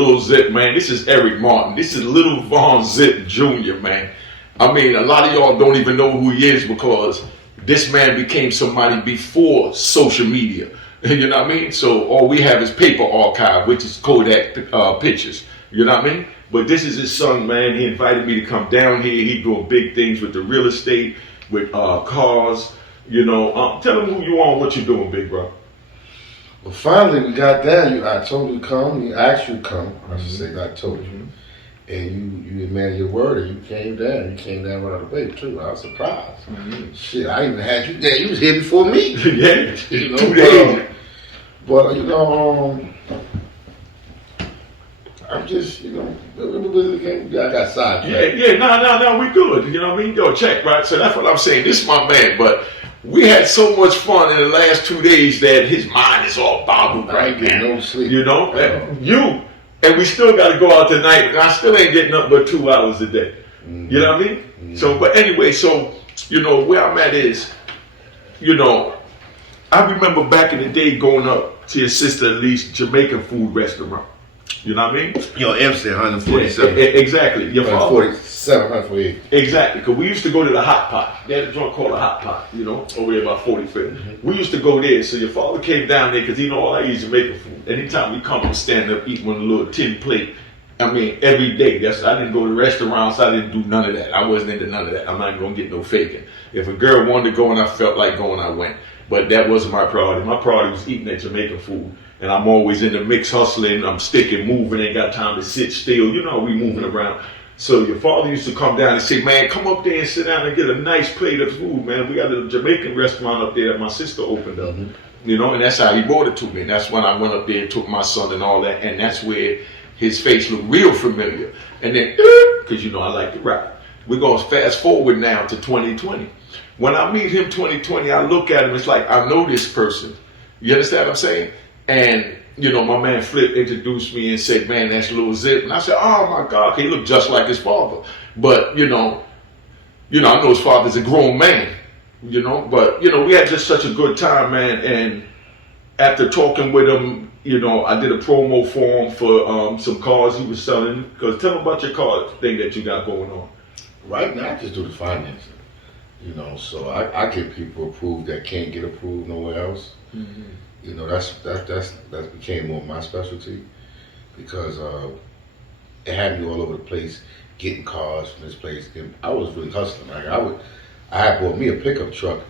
Lil Zip, man. This is Eric Martin. This is Little Von Zip Jr., man. I mean, a lot of y'all don't even know who he is because this man became somebody before social media. You know what I mean? So all we have is paper archive, which is Kodak pictures. You know what I mean? But this is his son, man. He invited me to come down here. He doing big things with the real estate, with cars. You know, tell him who you are and what you're doing, big bro. Well, finally we got down. I told you to come. You asked you to come. I should say I told you. And you demanded your word, and you came down. You came down right out of the way too. I was surprised. Shit, I even had you there. You was here before me. Yeah, you know, 2 days. But you know, I'm just, you know, I got sidetracked. Yeah, no, we good. You know what I mean? Yo, check, right? So that's what I'm saying. This is my man, but we had so much fun in the last 2 days that his mind is all boggled right now. No sleep. You know? And we still got to go out tonight, and I still ain't getting up but 2 hours a day. You know what I mean? So, but anyway, so, you know, where I'm at is, you know, I remember back in the day going up to your sister Elise's Jamaican food restaurant. You know what I mean? Yo, MC 147. Yeah, exactly. Your father. 147, 148. Exactly, because we used to go to the Hot Pot. They had a joint called the Hot Pot, you know, over there about 45th. We used to go there, so your father came down there because he know all I eat is Jamaican food. Anytime we come, we stand up, eat one little tin plate. I mean, every day. I didn't go to restaurants. I didn't do none of that. I wasn't into none of that. I'm not going to get no faking. If a girl wanted to go and I felt like going, I went. But that wasn't my priority. My priority was eating that Jamaican food. And I'm always in the mix hustling. I'm sticking, moving, ain't got time to sit still. You know, we moving around. So your father used to come down and say, man, come up there and sit down and get a nice plate of food, man. We got a Jamaican restaurant up there that my sister opened up. You know, and that's how he brought it to me. And that's when I went up there and took my son and all that. And that's where his face looked real familiar. And then, because you know I like to rap. We're going to fast forward now to 2020. When I meet him 2020, I look at him, it's like, I know this person. You understand what I'm saying? And, you know, my man Flip introduced me and said, man, that's Lil Zip. And I said, oh my God, he looked just like his father. But, you know, I know his father's a grown man, you know, but, you know, we had just such a good time, man. And after talking with him, you know, I did a promo for him for some cars he was selling. Because tell him about your car thing that you got going on. Right now, I just do the financing, you know, so I get people approved that can't get approved nowhere else. You know, that became more my specialty because it had me all over the place, getting cars from this place. And I was really hustling. Like I had bought me a pickup truck,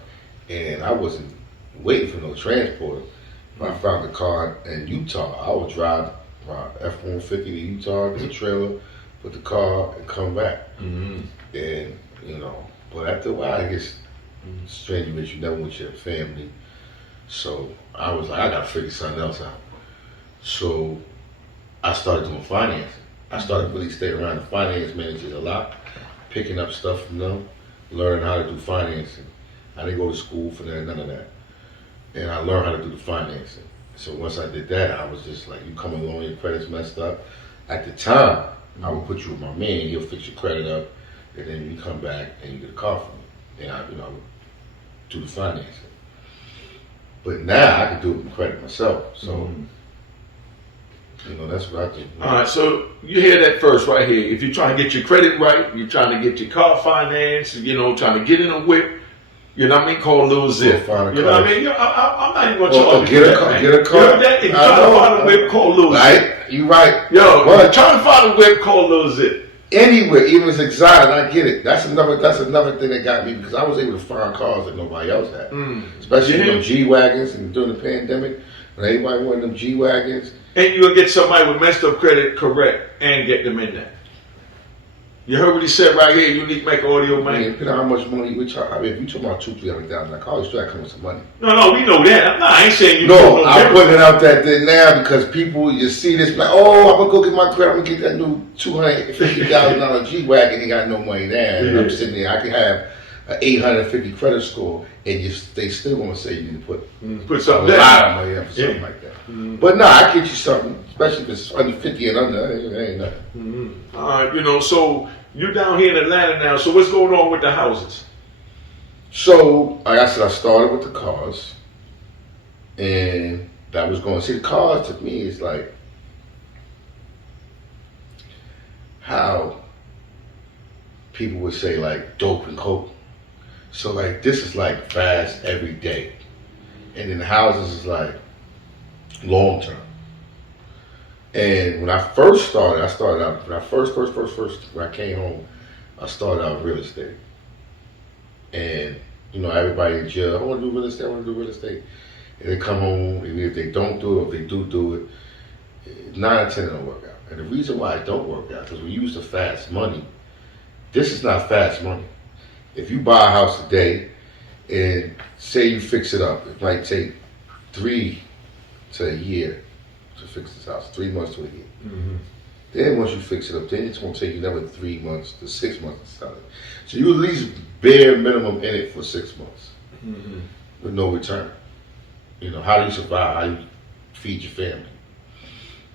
and I wasn't waiting for no transporter. If I found a car in Utah, I would drive my F-150 to Utah, get a trailer, put the car, and come back. And you know, but after a while, I guess strange that you never with your family. So I was like, I gotta figure something else out. So I started doing financing. I started really staying around the finance managers a lot, picking up stuff from them, learning how to do financing. I didn't go to school for that, none of that. And I learned how to do the financing. So once I did that, I was just like, you come along, your credit's messed up. At the time, I would put you with my man, he'll fix your credit up, and then you come back and you get a car from me. And I would do the financing. But now I can do it with credit myself. So, you know, that's what I do. All right, so you hear that first right here. If you're trying to get your credit right, you're trying to get your car financed, you know, trying to get in a whip, you know what I mean, call Lil Zip. You know what I mean? I'm not even going to charge you get a car. Get a car. If you're trying to find a whip, call Lil Zip. Right? You right. Yo, if you're trying to find a whip, call Lil Zip. Anywhere, even if it's exotic, I get it. That's another thing that got me because I was able to find cars that nobody else had. Especially them G-Wagons and during the pandemic, when everybody wanted them G-Wagons. And you'll get somebody with messed up credit correct and get them in there. You heard what he said right here, Unique Mecca Audio, man. Depending on how much money we charge. I mean, if you talking about $200,000-$300,000, that car, you still got to come with some money. No, we know that. I ain't saying you No, I'm putting it out that there now because people, you see this, like, oh, I'm going to go get my credit, I'm going to get that new $250,000 G-Wagon, he got no money there. And I'm sitting there, I can have an 850 credit score, and they still going to say you need to put something a there. lot of money in for something like that. But no, I get you something, especially if it's under 50 and under, it ain't nothing. All right, you know, so you're down here in Atlanta now, so what's going on with the houses? So, like I said, I started with the cars, and that was going, see, the cars to me is like, how people would say like dope and coke. So like this is like fast every day, and then the houses is like long term. And when I first started, when I first when I came home, I started out real estate. And you know everybody in jail, I want to do real estate, I want to do real estate. And they come home, and if they don't do it, or if they do it, 9 out of 10 don't work out. And the reason why it don't work out is because we use the fast money. This is not fast money. If you buy a house today and say you fix it up, it might take 3 to a year to fix this house, 3 months to a year. Mm-hmm. Then once you fix it up, then it's going to take you another 3 months to 6 months to sell it. So you at least bare minimum in it for 6 months with no return. You know, how do you survive? How do you feed your family?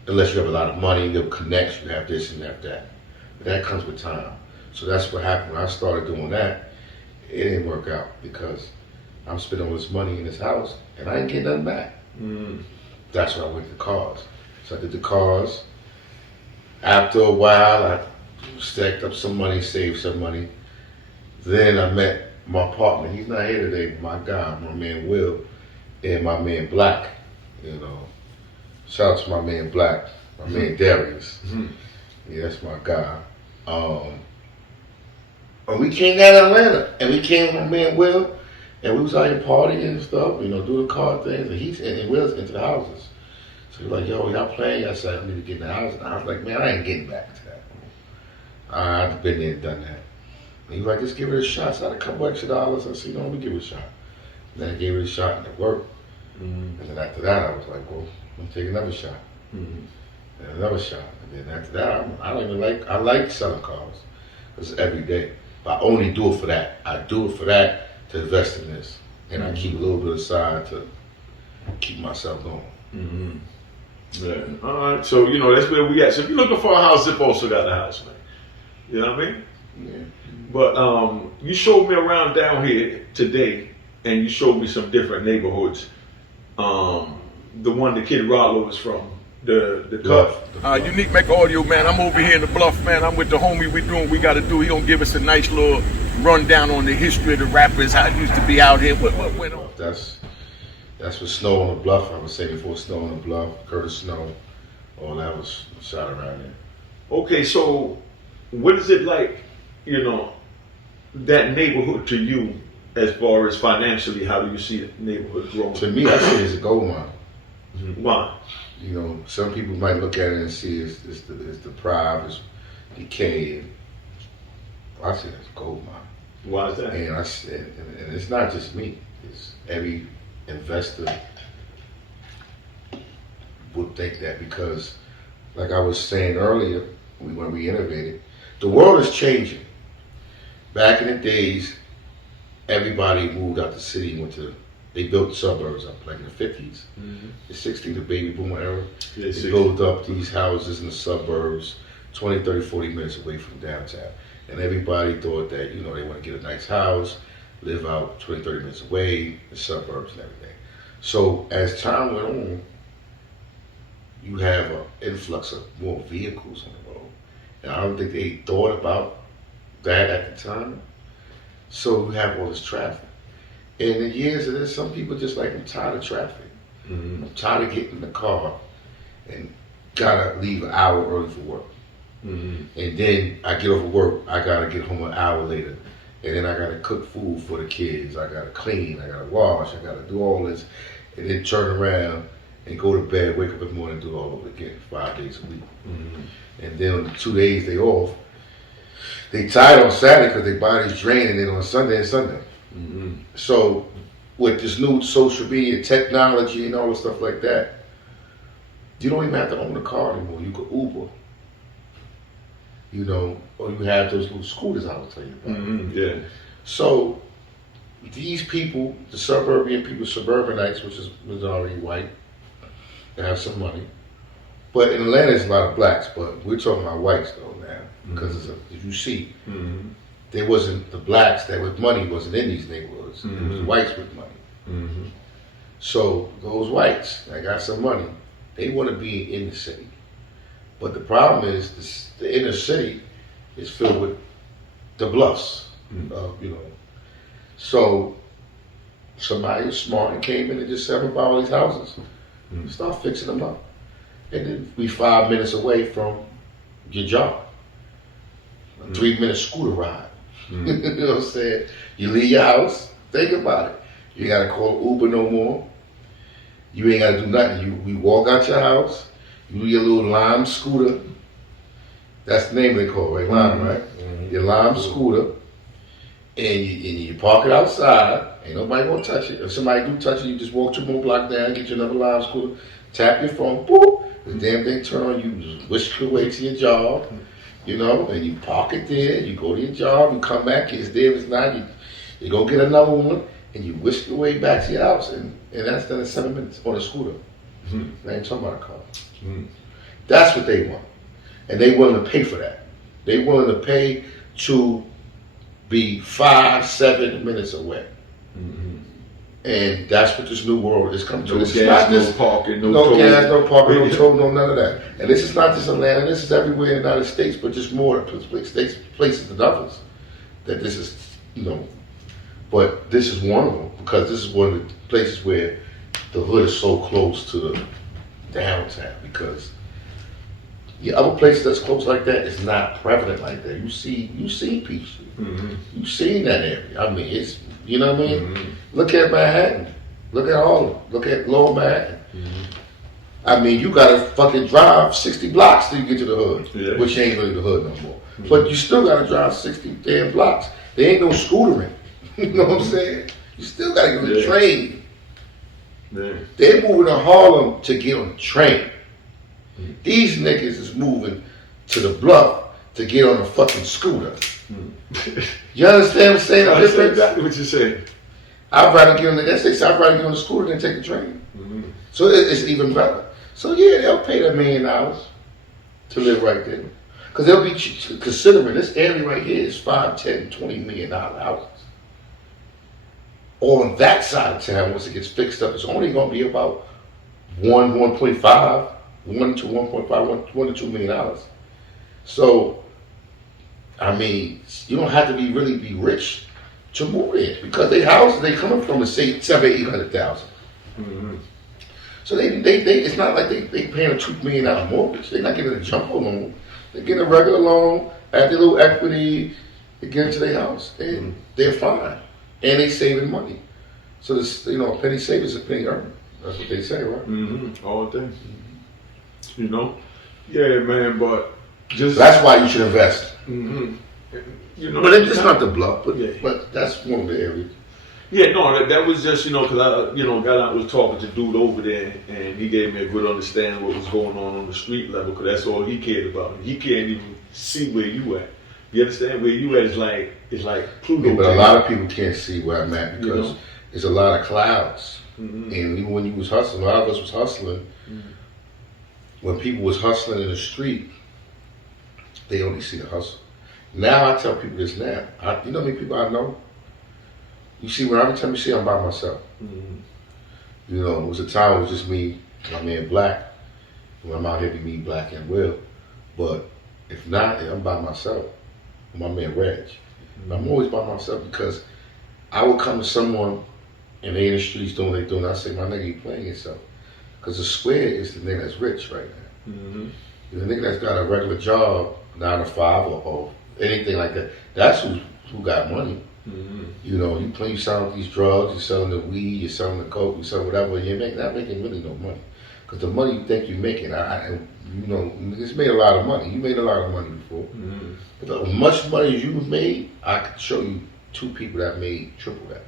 Unless you have a lot of money, you have connects, you have this and you have that. But that comes with time. So that's what happened when I started doing that. It didn't work out because I'm spending all this money in this house and I ain't getting nothing back. That's why I went to cars. So I did the cars. After a while, I stacked up some money, saved some money. Then I met my partner. He's not here today, but my guy, my man Will, and my man Black. You know, shout out to my man Black, my man Darius. Yeah, that's my guy. And we came down to Atlanta, and we came with my man Will, and we was out here partying and stuff, you know, doing car things, and Will's into the houses. So he was like, yo, y'all playing? I said, I need to get in the house. And I was like, man, I ain't getting back to that. I've been there and done that. And he was like, just give it a shot. So I had a couple extra dollars. I said, you know, let me give it a shot. And then I gave it a shot, and it worked. And then after that, I was like, well, I'm taking another shot. And another shot. And then after that, I like selling cars. It's every day. But I only do it for that. I do it for that to invest in this. And I keep a little bit aside to keep myself going. Yeah. All right. So, you know, that's where we at. So if you're looking for a house, Zip also got the house, man. You know what I mean? Yeah. But you showed me around down here today, and you showed me some different neighborhoods. The one the kid Rollo is from, the Cuff. Unique Mecca Audio, man. I'm over here in the Bluff, man. I'm with the homie. We doing what we got to do. He gonna give us a nice little rundown on the history of the rappers, how it used to be out here. What went on? That's what Snow on the Bluff. I was saying before, Snow on the Bluff, Curtis Snow, all that was shot around there. Okay, so what is it like, you know, that neighborhood to you as far as financially? How do you see the neighborhood growing? To me, I see it as a gold mine. Why? You know, some people might look at it and see it's deprived, it's decay. I see it as a gold mine. Why is that? And it's not just me. It's every investor would think that because, like I was saying earlier, when we innovated, the world is changing. Back in the days, everybody moved out the city, they built suburbs up, like in the 50s. The 60s, the baby boomer era. Yeah, they built up these houses in the suburbs, 20, 30, 40 minutes away from downtown. And everybody thought that, you know, they want to get a nice house, live out 20, 30 minutes away, the suburbs and everything. So as time went on, you have an influx of more vehicles on the road. And I don't think they thought about that at the time. So we have all this traffic. And in years of this, some people just like, I'm tired of traffic. I'm tired of getting in the car and gotta leave an hour early for work. And then I get off of work, I gotta get home an hour later. And then I gotta cook food for the kids. I gotta clean, I gotta wash, I gotta do all this. And then turn around and go to bed, wake up in the morning, and do it all over again, 5 days a week. And then on the 2 days they off, they tired on Saturday because their body's drained, and then on Sunday and Sunday. So with this new social media technology and all the stuff like that, you don't even have to own a car anymore. You could Uber, you know, or you have those little scooters I was telling you about. Yeah. So these people, the suburban people, suburbanites, which is majority white, they have some money. But in Atlanta, there's a lot of blacks, but we're talking about whites though now, because as you see, there wasn't the blacks that with money wasn't in these neighborhoods. It was whites with money. So those whites that got some money, they want to be in the city. But the problem is the inner city is filled with the bluffs, you know. So somebody was smart and came in and just said, I'm gonna buy all these houses. Start fixing them up. And then we 5 minutes away from your job. A 3-minute scooter ride. You know what I'm saying? You leave your house, think about it. You ain't gotta call Uber no more. You ain't gotta do nothing. We walk out your house, you do your little Lime scooter. That's the name they call it, right? Lime, right? Your Lime scooter. And you park it outside. Ain't nobody gonna touch it. If somebody do touch it, you just walk 2 more blocks down, get you another Lime scooter, tap your phone, boop, the damn thing turn on, you just whisk your way to your job, you know, and you park it there, you go to your job, you come back, it's there, it's not, you go get another one, and you whisk your way back to your house, and that's done in 7 minutes on a scooter. I ain't talking about a car. That's what they want. And they willing to pay for that. They willing to pay to be 5-7 minutes away. And that's what this new world is coming to. No this gas, is not no just, parking, no gas, no parking, no toll, no none of that. And this is not just Atlanta, this is everywhere in the United States, but just more places than others. That this is, you know, but this is one of them, because this is one of the places where the hood is so close to the downtown, because the other places that's close like that is not prevalent like that. You see Peach Street. You seen that area. I mean, it's, you know what I mean? Look at Manhattan. Look at Harlem. Look at Lower Manhattan. I mean, you gotta fucking drive 60 blocks till you get to the hood, which ain't really the hood no more. But you still gotta drive 60 damn blocks. There ain't no scootering. You know what I'm saying? You still gotta get on the train. They're moving to Harlem to get on the train. These niggas is moving to the bluff to get on a fucking scooter. You understand what I'm saying? I understand exactly what you're saying. I'd rather get on I'd rather get on the scooter than take the train. So it's even better. So yeah, they'll pay that $1 million to live right there. Because they'll be considering this area right here is $5, $10, $20 million houses. On that side of town, once it gets fixed up, it's only going to be about 1.5, 1 to 1.5, $1 to $2 million. So, I mean, you don't have to really be rich to move there, because they houses they coming from is say $700,000, $800,000. So they it's not like they paying a $2 million mortgage. They're not getting a jumbo loan. They're getting a regular loan, add their little equity, they get into their house, and they're fine, and they saving money. So this, you know, a penny saved is a penny earned. That's what they say, right? All day. You know, yeah, man. But just that's why you should invest. You know, but it's not the bluff, but Yeah. but that's one of the areas. Yeah, no, that was just, you know, because I, you know, got out, was talking to dude over there, and he gave me a good understanding of what was going on the street level, because that's all he cared about. He can't even see where you at. You understand? Where you at is like Pluto. Yeah, but a lot of people can't see where I'm at, because You know? there's a lot of clouds. And even when you was hustling, a lot of us was hustling. When people was hustling in the street, they only see the hustle. Now I tell people this now. You know how many people I know? You see, every time you see, I'm by myself. You know, it was a time it was just me, my man Black. When I'm out here, be me, Black, and Will. But if not, I'm by myself. My man Reg. I'm always by myself, because I will come to someone and they in the streets doing what they doing. I say, my nigga, you playing yourself. Because the square is the nigga that's rich right now. The nigga that's got a regular job, 9 to 5 or anything like that, that's who got money. You know, you selling these drugs, you're selling the weed, you're selling the coke, you're selling whatever, you're not making really no money. Because the money you think you're making, you know, it's made a lot of money. You made a lot of money before. But as much money as you've made, I could show you 2 people that made triple that.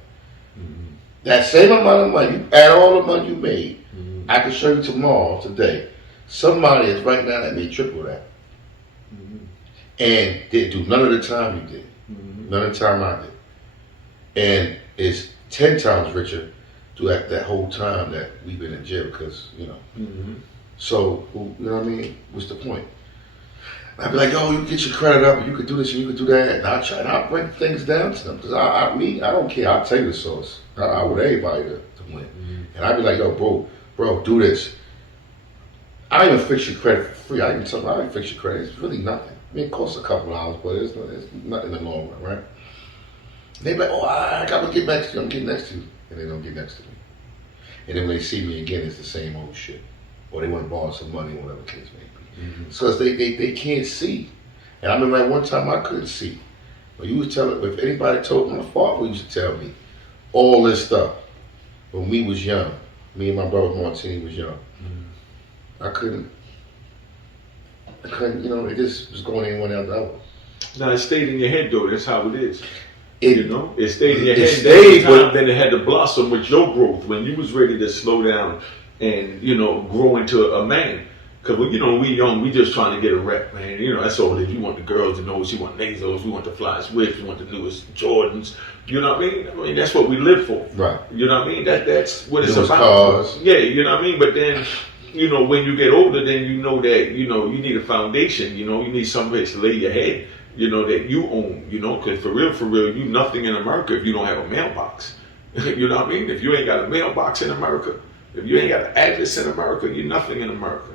That same amount of money, you add all the money you made, I can show you tomorrow, today, somebody is right now that made triple that. And didn't do none of the time you did. None of the time I did. And is 10 times richer through that whole time that we've been in jail, because, you know. So, you know what I mean? What's the point? I'd be like, yo, you get your credit up, you could do this and you could do that. And I'll break things down to them. Because I don't care. I'll tell you the source. I want everybody to win. And I'd be like, yo, bro, do this. I even fix your credit for free. I even tell them, I even fix your credit. It's really nothing. I mean, it costs a couple of hours, but it's nothing in the long run, right? They be like, oh, I gotta get back to you. I'm getting next to you. And they don't get next to me. And then when they see me again, it's the same old shit. Or they want to borrow some money, whatever the case may be. Because they can't see. And I remember at one time I couldn't see. When you was telling, if anybody told me, my father used to tell me all this stuff when we was young. Me and my brother Martini was young. I couldn't, you know, it just was going in one out the other. Now it stayed in your head though, that's how it is. It stayed in your head. Stayed, but then it had to blossom with your growth when you was ready to slow down and, you know, grow into a man. Because, you know, we young, we just trying to get a rep, man. You know, that's all it is. You want the girls to know us, you want Nazos, we want the fly Swifts, we want the newest Jordans. You know what I mean? I mean, that's what we live for. Right. You know what I mean? That's what it's Those about. cars. Yeah, you know what I mean? But then, you know, when you get older, then you know that, you know, you need a foundation. You know, you need somebody to lay your head, you know, that you own, you know, because for real, you nothing in America if you don't have a mailbox. You know what I mean? If you ain't got a mailbox in America, if you ain't got an address in America, you're nothing in America.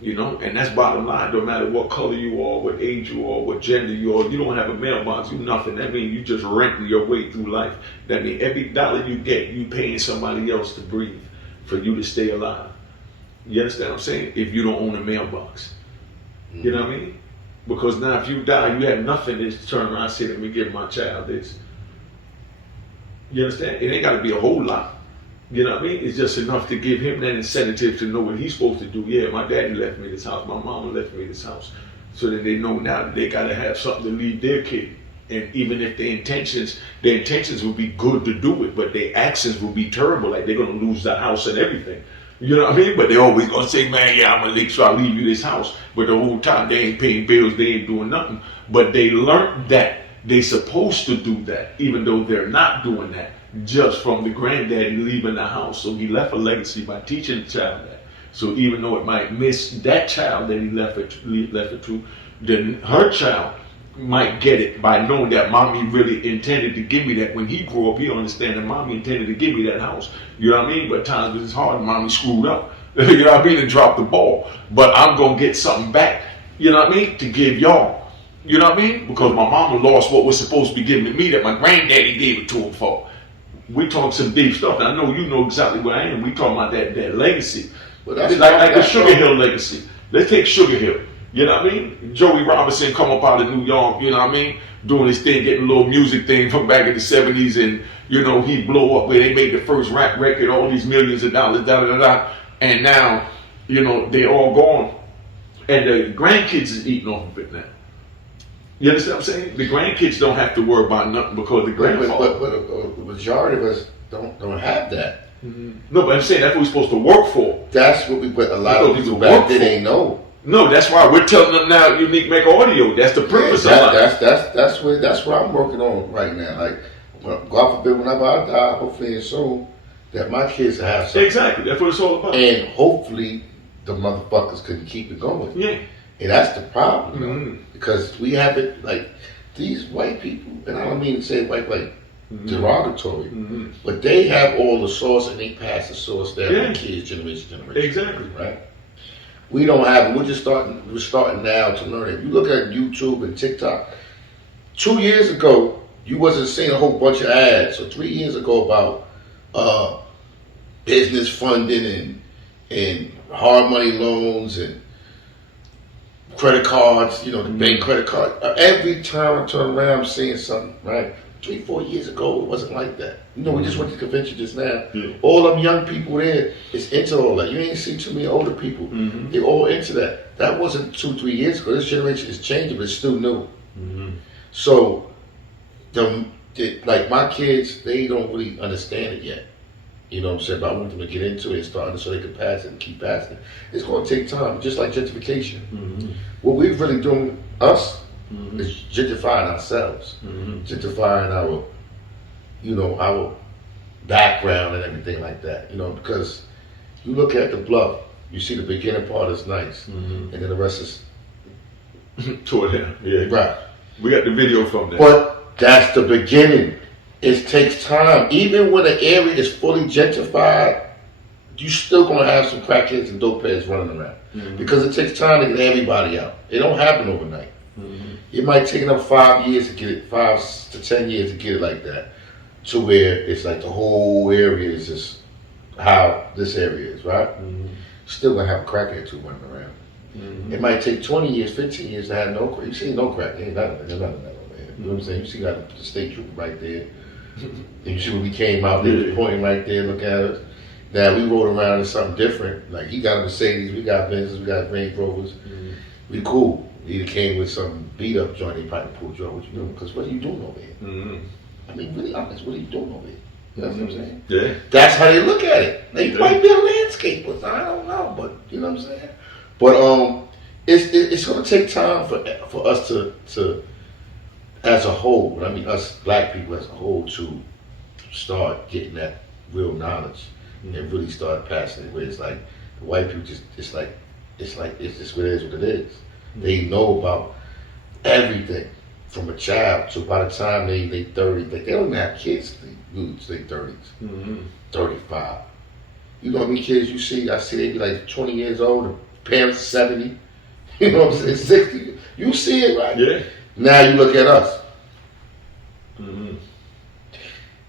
You know, and that's bottom line. No matter what color you are, what age you are, what gender you are, you don't have a mailbox, you nothing. That means you just renting your way through life. That means every dollar you get, you paying somebody else to breathe for you to stay alive. You understand what I'm saying? If you don't own a mailbox. You know what I mean? Because now if you die, you have nothing to turn around and say, let me give my child this. You understand? It ain't got to be a whole lot. You know what I mean? It's just enough to give him that incentive to know what he's supposed to do. Yeah, my daddy left me this house. My mama left me this house. So that they know now that they got to have something to leave their kid. And even if their intentions will be good to do it, but their actions will be terrible. Like they're going to lose the house and everything. You know what I mean? But they're always going to say, man, yeah, I'm going to make sure I leave you this house. But the whole time they ain't paying bills, they ain't doing nothing. But they learned that they're supposed to do that, even though they're not doing that. Just from the granddaddy leaving the house. So he left a legacy by teaching the child that. So even though it might miss that child that he left it to, then her child might get it by knowing that mommy really intended to give me that. When he grew up, he understand that mommy intended to give me that house. You know what I mean? But times it's hard, mommy screwed up. You know what I mean? And dropped the ball. But I'm going to get something back, you know what I mean, to give y'all. You know what I mean? Because my mama lost what was supposed to be given to me that my granddaddy gave it to him for. We talk some deep stuff. And I know you know exactly where I am. We talking about that legacy. Well, that's like the Sugar Hill legacy. Let's take Sugar Hill. You know what I mean? Joey Robinson come up out of New York, you know what I mean? Doing his thing, getting a little music thing from back in the 70s. And, you know, he blow up where they made the first rap record, all these millions of dollars, And now, you know, they're all gone. And the grandkids is eating off of it now. You understand what I'm saying? The grandkids don't have to worry about nothing because the grandfather. But the majority of us don't have that. No, but I'm saying that's what we're supposed to work for. That's what but a lot of people back then ain't know. No, that's why we're telling them now. Unique Mecca Audio. That's the purpose of it. That's what I'm working on right now. Like, God forbid, whenever I die, hopefully and soon, that my kids have something. Exactly. That's what it's all about. And hopefully, the motherfuckers can keep it going. Yeah. And that's the problem, because we have it like these white people, and I don't mean to say white like derogatory, but they have all the sauce and they pass the sauce down to kids, generation. Exactly. Right? We don't have it. We're starting now to learn it. You look at YouTube and TikTok. 2 years ago, you wasn't seeing a whole bunch of ads. Or 3 years ago about business funding and hard money loans and credit cards, you know, the bank credit card. Every time I turn around, I'm seeing something, right? 3-4 years ago, it wasn't like that. You know, we just went to the convention just now. Yeah. All them young people there is into all that. You ain't see too many older people. They're all into that. That wasn't 2-3 years ago. This generation is changing, but it's still new. So, like my kids, they don't really understand it yet. You know what I'm saying? But I want them to get into it and start it so they can pass it and keep passing it. It's going to take time, just like gentrification. What we're really doing, us, is gentrifying ourselves. Gentrifying our, you know, our background and everything like that. You know, because you look at the bluff, you see the beginning part is nice, and then the rest is toward him. Yeah. Right. We got the video from that. But that's the beginning. It takes time. Even when the area is fully gentrified, you still gonna have some crackheads and dope heads running around because it takes time to get everybody out. It don't happen overnight. It might take them 5 years to get it, 5 to 10 years to get it like that, to where it's like the whole area is just how this area is, right? Still gonna have a crackhead too running around. It might take 20 years, 15 years to have no crack. You see no crack, ain't nothing, there's nothing over there. You know what I'm saying? You see got the state trooper right there. And you see when we came out, they was pointing right there, look at us. Now we rode around in something different. Like he got a Mercedes, we got Benzes, we got Range Rovers. We cool. He came with some beat up joint, he probably pulled you out, what you doing? Because what are you doing over here? I mean, really honest, what are you doing over here? You know what I'm saying? Yeah. That's how they look at it. They might be a landscaper, I don't know, but you know what I'm saying? But it's gonna take time for us to as a whole, I mean us black people as a whole, to start getting that real knowledge and really start passing it. Where it's like the white people just it's just what it is what it is. They know about everything from a child to by the time they 30, they don't even have kids to their 30s, 35. You know how many kids you see? I see they be like 20 years old, the parents 70. You know what I'm saying? 60. You see it, right? Yeah. Now you look at us.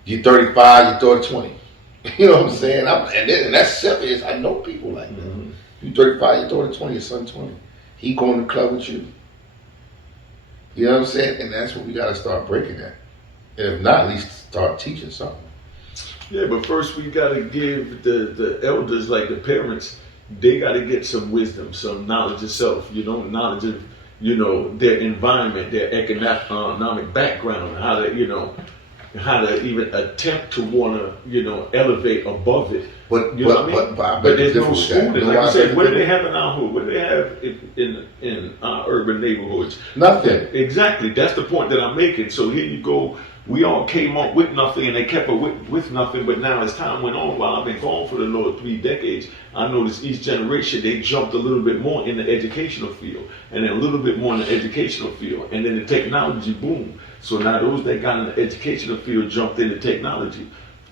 You're 35, you're 20. You know what I'm saying? And that's serious. I know people like that. You're 35, you're 20, your son 20. He going to the club with you. You know what I'm saying? And that's what we got to start breaking that. And if not, at least start teaching something. Yeah, but first we got to give the elders, like the parents, they got to get some wisdom, some knowledge of self, knowledge of, their environment, their economic background, how to even attempt to want to, elevate above it. But there's no schooling. Like I said, what do they have in our hood? What do they have in our urban neighborhoods? Nothing. Exactly. That's the point that I'm making. So here you go. We all came up with nothing and they kept up with nothing. But now as time went on, while I've been gone for the Lord 3 decades, I noticed each generation, they jumped a little bit more in the educational field and then a little bit more in the educational field. And then the technology boomed. So now those that got in the educational field jumped into technology.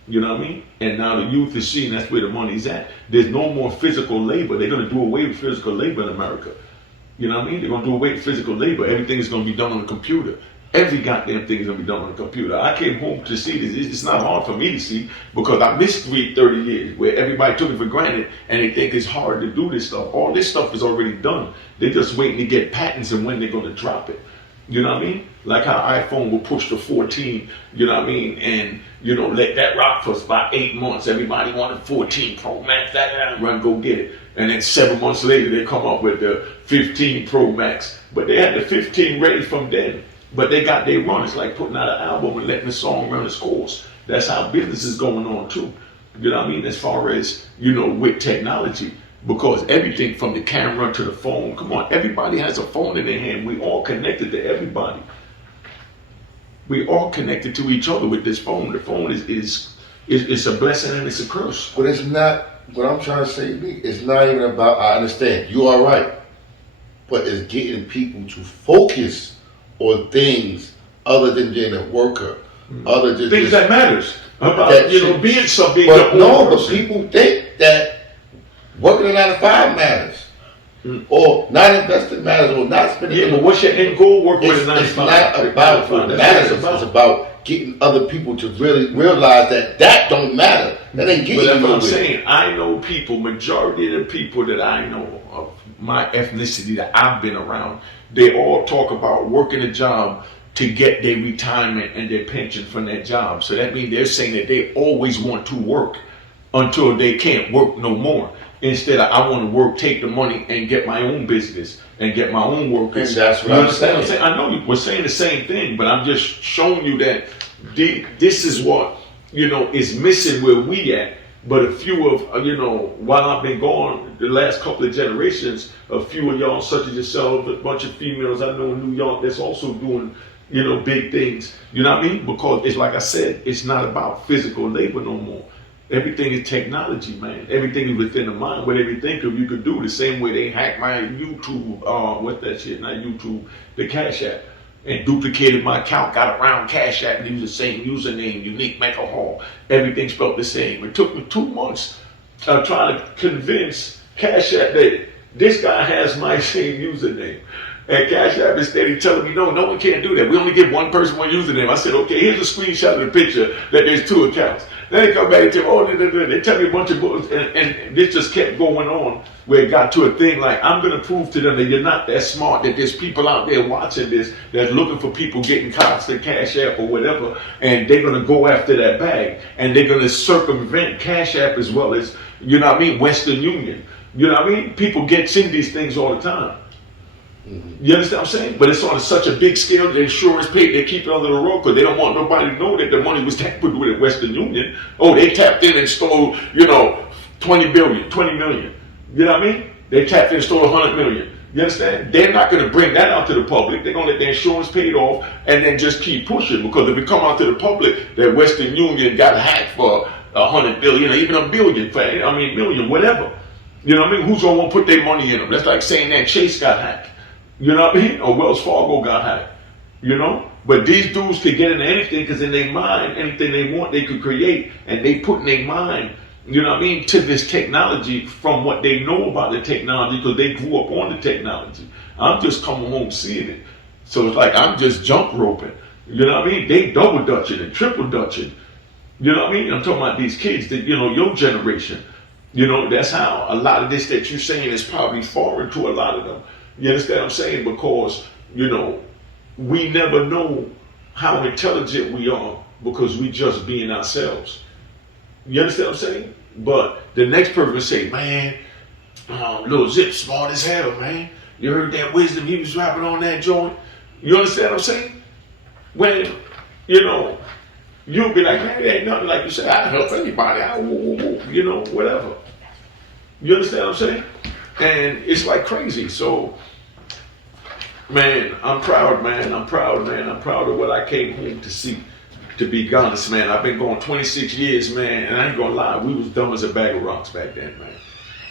You know what I mean? And now the youth is seeing that's where the money's at. There's no more physical labor. They're going to do away with physical labor in America. You know what I mean? They're going to do away with physical labor. Everything is going to be done on the computer. Every goddamn thing is going to be done on the computer. I came home to see this. It's not hard for me to see because I missed 30 years where everybody took it for granted and they think it's hard to do this stuff. All this stuff is already done. They're just waiting to get patents and when they're going to drop it. You know what I mean? Like how iPhone will push to 14, you know what I mean? And, let that rock for about 8 months. Everybody wanted 14 Pro Max, run, go get it. And then 7 months later, they come up with the 15 Pro Max. But they had the 15 ready from then. But they got their run. It's like putting out an album and letting the song run its course. That's how business is going on too. You know what I mean? As far as, with technology. Because everything from the camera to the phone, come on, everybody has a phone in their hand. We all connected to everybody. We all connected to each other with this phone. The phone is a blessing and it's a curse. But it's not, what I'm trying to say, it's not even about, I understand, you are right. But it's getting people to focus on things other than being a worker. Other than things that matters. About, being something. But no, but people think that working a 9 to 5 matters, or not investing matters, or not spending. Yeah, but what's your end goal? Working with a 9 to 5. It's not about what matters. It's about getting other people to really realize that don't matter. That ain't getting. But that's what I'm saying. I know people. Majority of the people that I know of my ethnicity that I've been around, they all talk about working a job to get their retirement and their pension from that job. So that means they're saying that they always want to work until they can't work no more. Instead of, I want to work, take the money, and get my own business and get my own workers. And that's what I'm saying. I know we're saying the same thing, but I'm just showing you that this is what is missing where we at. But a few of while I've been gone, the last couple of generations, a few of y'all, such as yourself, a bunch of females I know in New York that's also doing big things. You know what I mean? Because it's like I said, it's not about physical labor no more. Everything is technology, man. Everything is within the mind. Whatever you think of, you could do. The same way they hacked my YouTube, what's that shit? Not YouTube, the Cash App. And duplicated my account, got around Cash App, and used the same username, unique Mecca Hall. Everything spelled the same. It took me 2 months trying to convince Cash App that this guy has my same username. And Cash App is steady telling me, no one can't do that. We only give one person one username. I said, okay, here's a screenshot of the picture that there's 2 accounts. Then they come back and tell me, they tell me a bunch of books, and this just kept going on where it got to a thing like, I'm going to prove to them that you're not that smart, that there's people out there watching this that's looking for people getting constant Cash App or whatever, and they're going to go after that bag, and they're going to circumvent Cash App as well as, you know what I mean, Western Union. You know what I mean? People get in these things all the time. You understand what I'm saying? But it's on such a big scale, the insurance paid, they keep it under the rug because they don't want nobody to know that the money was tampered with at Western Union. Oh, they tapped in and stole, 20 million. You know what I mean? They tapped in and stole 100 million. You understand? They're not going to bring that out to the public. They're going to let the insurance pay it off and then just keep pushing, because if it come out to the public that Western Union got hacked for 100 billion or even a billion, million, whatever. You know what I mean? Who's going to want to put their money in them? That's like saying that Chase got hacked. You know what I mean? Or Wells Fargo got hacked. But these dudes could get into anything because in their mind, anything they want, they could create. And they put in their mind, to this technology from what they know about the technology because they grew up on the technology. I'm just coming home seeing it. So it's like I'm just jump roping. You know what I mean? They double dutching and triple dutching. You know what I mean? I'm talking about these kids that, your generation. That's how a lot of this that you're saying is probably foreign to a lot of them. You understand what I'm saying? Because, we never know how intelligent we are because we just being ourselves. You understand what I'm saying? But the next person will say, man, Lil Zip smart as hell, man. You heard that wisdom he was rapping on that joint? You understand what I'm saying? When, you'll be like, man, it ain't nothing like you say, I help anybody, whatever. You understand what I'm saying? And it's like crazy. So, man, I'm proud, man. I'm proud of what I came home to see, to be honest, man. I've been going 26 years, man, and I ain't gonna lie, we was dumb as a bag of rocks back then, man.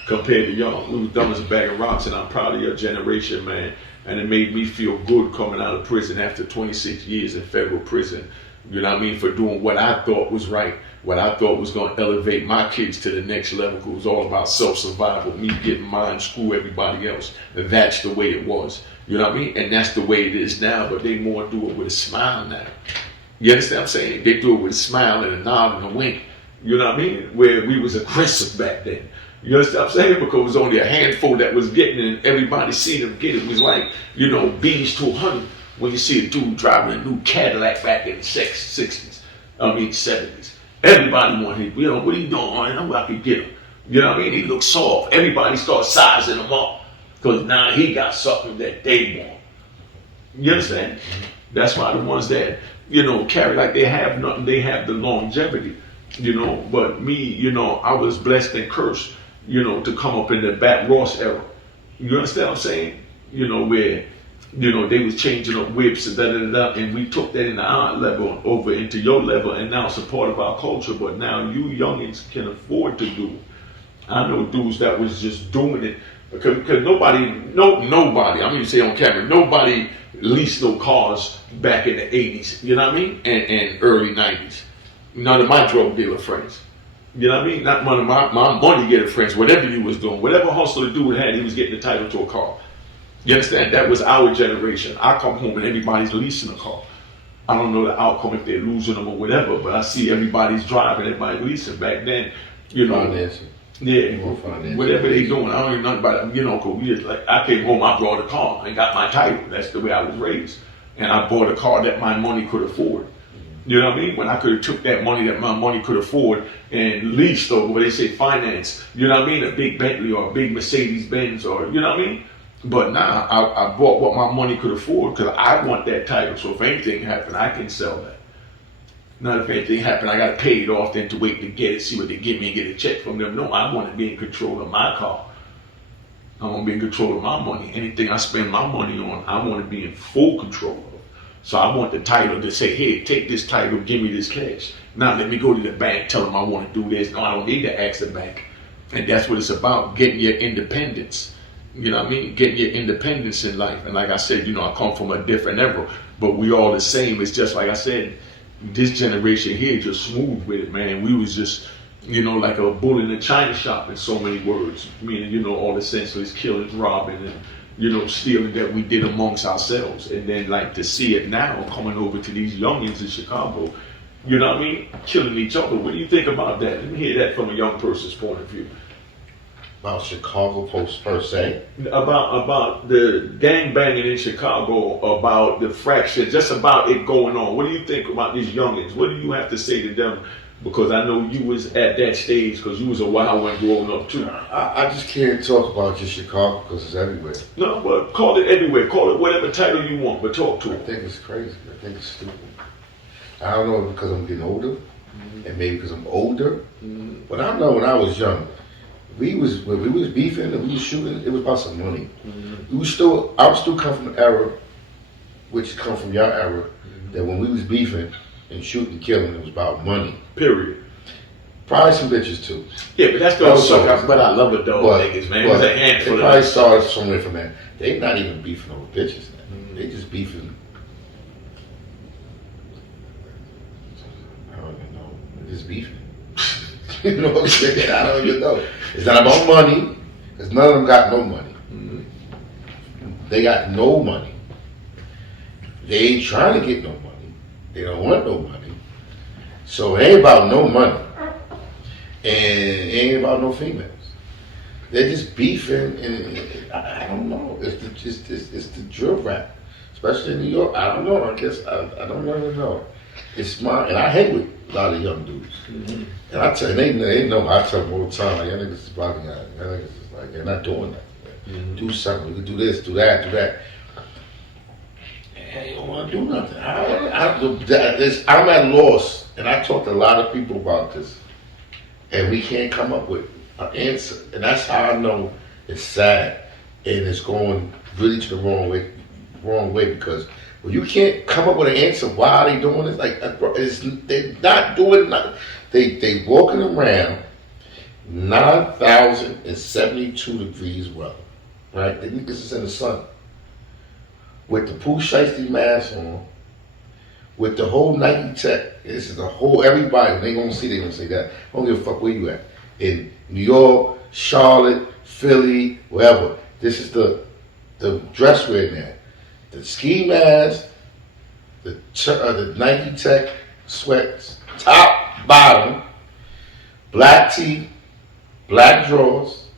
Compared to y'all, we was dumb as a bag of rocks, and I'm proud of your generation, man. And it made me feel good coming out of prison after 26 years in federal prison. You know what I mean? For doing what I thought was right, what I thought was going to elevate my kids to the next level. It was all about self-survival, me getting mine, screw everybody else. And that's the way it was. You know what I mean? And that's the way it is now, but they more do it with a smile now. You understand what I'm saying? They do it with a smile and a nod and a wink. You know what I mean? Where we was aggressive back then. You understand what I'm saying? Because it was only a handful that was getting it, and everybody seen them get it. It was like, bees to 100. When you see a dude driving a new Cadillac back in the 60s, 70s. Everybody wanted him. What are you doing? I know I could get him. You know what I mean? He looks soft. Everybody starts sizing him up because now he got something that they want. You understand? That's why the ones that, carry like they have nothing, they have the longevity. But me, I was blessed and cursed, to come up in the Bat Ross era. You understand what I'm saying? Where they was changing up whips and and we took that in the art level over into your level, and now it's a part of our culture. But now you youngins can afford to do it. I know dudes that was just doing it because nobody, I'm even say on camera, nobody leased no cars back in the 80s, you know what I mean, and early 90s. None of my drug dealer friends. You know what I mean? Not one of my money getter friends, whatever you was doing, whatever hustle the dude had, he was getting the title to a car. You understand? That was our generation. I come home and everybody's leasing a car. I don't know the outcome if they're losing them or whatever, but I see everybody's driving, everybody's leasing. Back then, financing. Yeah, whatever they doing, I don't even know nothing about it. Because we just like, I came home, I brought a car and got my title. That's the way I was raised. And I bought a car that my money could afford. You know what I mean? When I could have took that money that my money could afford and leased, or what they say, finance, you know what I mean? A big Bentley or a big Mercedes Benz, or, you know what I mean? But now I bought what my money could afford because I want that title. So if anything happened, I can sell that. Not if anything happened, I got to pay it off then to wait to get it, see what they give me and get a check from them. No, I want to be in control of my car. I want to be in control of my money. Anything I spend my money on, I want to be in full control of. So I want the title to say, hey, take this title, give me this cash. Now let me go to the bank, tell them I want to do this. No, I don't need to ask the bank. And that's what it's about, getting your independence. You know what I mean? Getting your independence in life. And like I said, I come from a different era, but we all the same. It's just like I said, this generation here just smooth with it, man. We was just, You know, like a bull in a china shop in so many words, meaning, you know, all the senseless killing, robbing, and, you know, stealing that we did amongst ourselves. And then, like, to see it now coming over to these youngins in Chicago, you know what I mean, killing each other. What do you think about that? Let me hear that from a young person's point of view. About Chicago Post per se. About the gang banging in Chicago, about the fracture, just about it going on. What do you think about these youngins? What do you have to say to them? Because I know you was at that stage, because you was a wild one growing up too. I just can't talk about just Chicago because it's everywhere. No, but call it everywhere. Call it whatever title you want, but talk to I it. think it's crazy. I think it's stupid. I don't know if because I'm getting older, and maybe because I'm older. But I know when I was young, when we was beefing and we was shooting, it was about some money. I was still come from an era, which come from your era, that when we was beefing and shooting and killing, it was about money. Period. Probably some bitches too. Yeah, but that's those suckers. But I love it though, niggas, man. It was a handful they of probably them. started somewhere from that. They not even beefing over bitches. They just beefing. I don't even know. They're just beefing. You know what I'm saying? I don't even know. It's not about money, because none of them got no money. They got no money. They ain't trying to get no money. They don't want no money. So it ain't about no money. And it ain't about no females. They're just beefing, and I don't know. It's the drill rap, especially in New York. I don't know. I guess I don't really know. It's mine, and I hang with a lot of young dudes. And I tell them, they know. I tell them all the time, like, y'all niggas is blocking out. Y'all niggas is like, they're not doing that. Do something. We can do this, do that, do that. And you don't want to do nothing. I'm at loss, and I talked to a lot of people about this, and we can't come up with an answer. And that's how I know it's sad, and it's going really to the wrong way, because when you can't come up with an answer, why are they doing this? Like, they're not doing nothing. They walking around 9,072 degrees weather, right? The niggas is in the sun with the Pooh Shiesty mask on, with the whole Nike tech. This is the whole, everybody, they gonna say that. I don't give a fuck where you at. In New York, Charlotte, Philly, wherever. This is the dress we're in there. The ski mask, the Nike tech sweats, top, bottom, black tee, black drawers,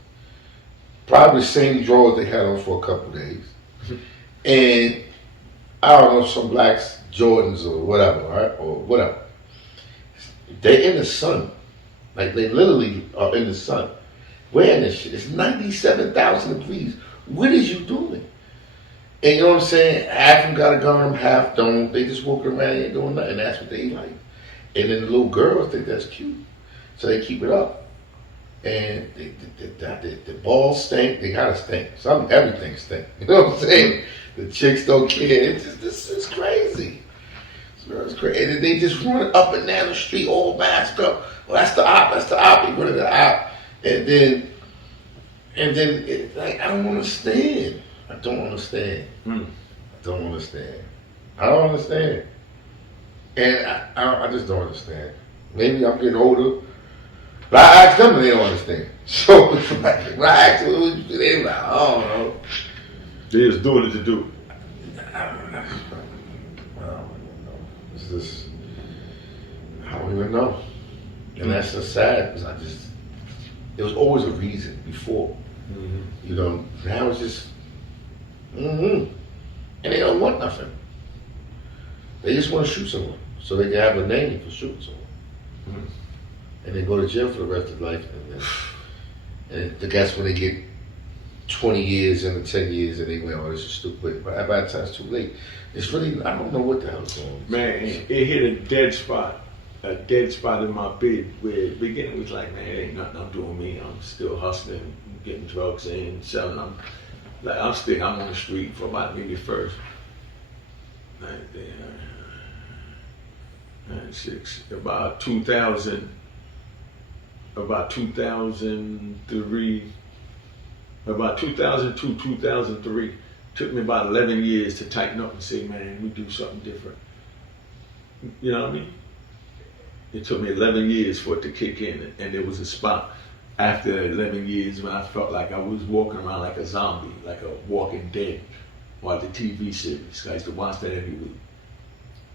probably the same drawers they had on for a couple days. And I don't know, some blacks, Jordans or whatever, right? Or whatever. They're in the sun. Like, they literally are in the sun. Wearing this shit. It's 97,000 degrees. What is you doing? And you know what I'm saying? Half of them got a gun, half don't. They just walking around and ain't doing nothing. That's what they like. And then the little girls think that's cute. So they keep it up. And the balls stink. They gotta stink. Everything stink. You know what I'm saying? The chicks don't care. This is crazy. It's crazy. And they just run up and down the street all masked up. Well, that's the op. That's the op. They run to the op. And then it's like, I don't understand. I don't understand. And I just don't understand. Maybe I'm getting older. But I asked them and they don't understand. So when I asked them, they were like, I don't know. They just doing it to do. I don't know. It's just, I don't even know. And that's just sad, because there was always a reason before. You know, now it's just, and they don't want nothing. They just want to shoot someone so they can have a name for shooting someone. And they go to jail for the rest of their life. And that's when they get 20 years and 10 years and they went, oh, this is stupid. But by the time it's too late, it's really, I don't know what the hell's going on. Man, it hit a dead spot in my bid where the beginning was like, man, it ain't nothing I'm doing me. I'm still hustling, getting drugs in, selling. I'm on the street for about maybe first. 96, about 2000. About 2003, about 2002, 2003, took me about 11 years to tighten up and say, man, we do something different. You know what I mean? It took me 11 years for it to kick in, and there was a spot after 11 years when I felt like I was walking around like a zombie, like a Walking Dead, or the TV series. I used to watch that every week.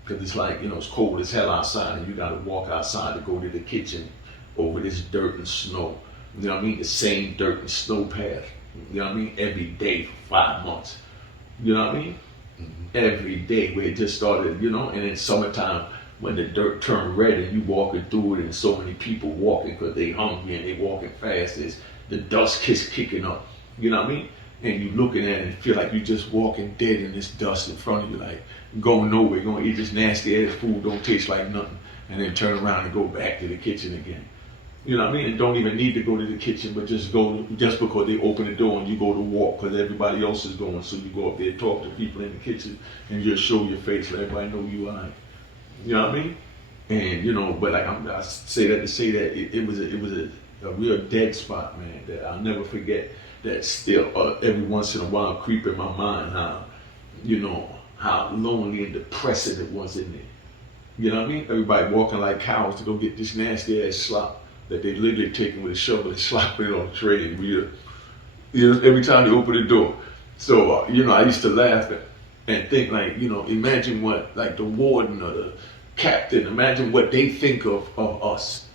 Because it's like, it's cold as hell outside, and you got to walk outside to go to the kitchen over this dirt and snow. You know what I mean? The same dirt and snow path. You know what I mean? Every day for 5 months. You know what I mean? Mm-hmm. Every day where it just started, and in summertime when the dirt turned red and you walking through it and so many people walking because they hungry and they walking fast, there's the dust kicking up. You know what I mean? And you looking at it and feel like you just walking dead in this dust in front of you, like going nowhere, going to eat this nasty ass food, don't taste like nothing, and then turn around and go back to the kitchen again. You know what I mean? And don't even need to go to the kitchen, but just go, just because they open the door and you go to walk because everybody else is going. So you go up there and talk to people in the kitchen and just show your face, let everybody know you are. You know what I mean? And but like I say that to say that it was a real dead spot, man, that I'll never forget. That still every once in a while creep in my mind how lonely and depressing it was in there. You know what I mean? Everybody walking like cows to go get this nasty ass slop that they literally taking with a shovel and slopping it on the tray and every time they open the door. So I used to laugh and think like, imagine what like the warden or the captain, imagine what they think of us.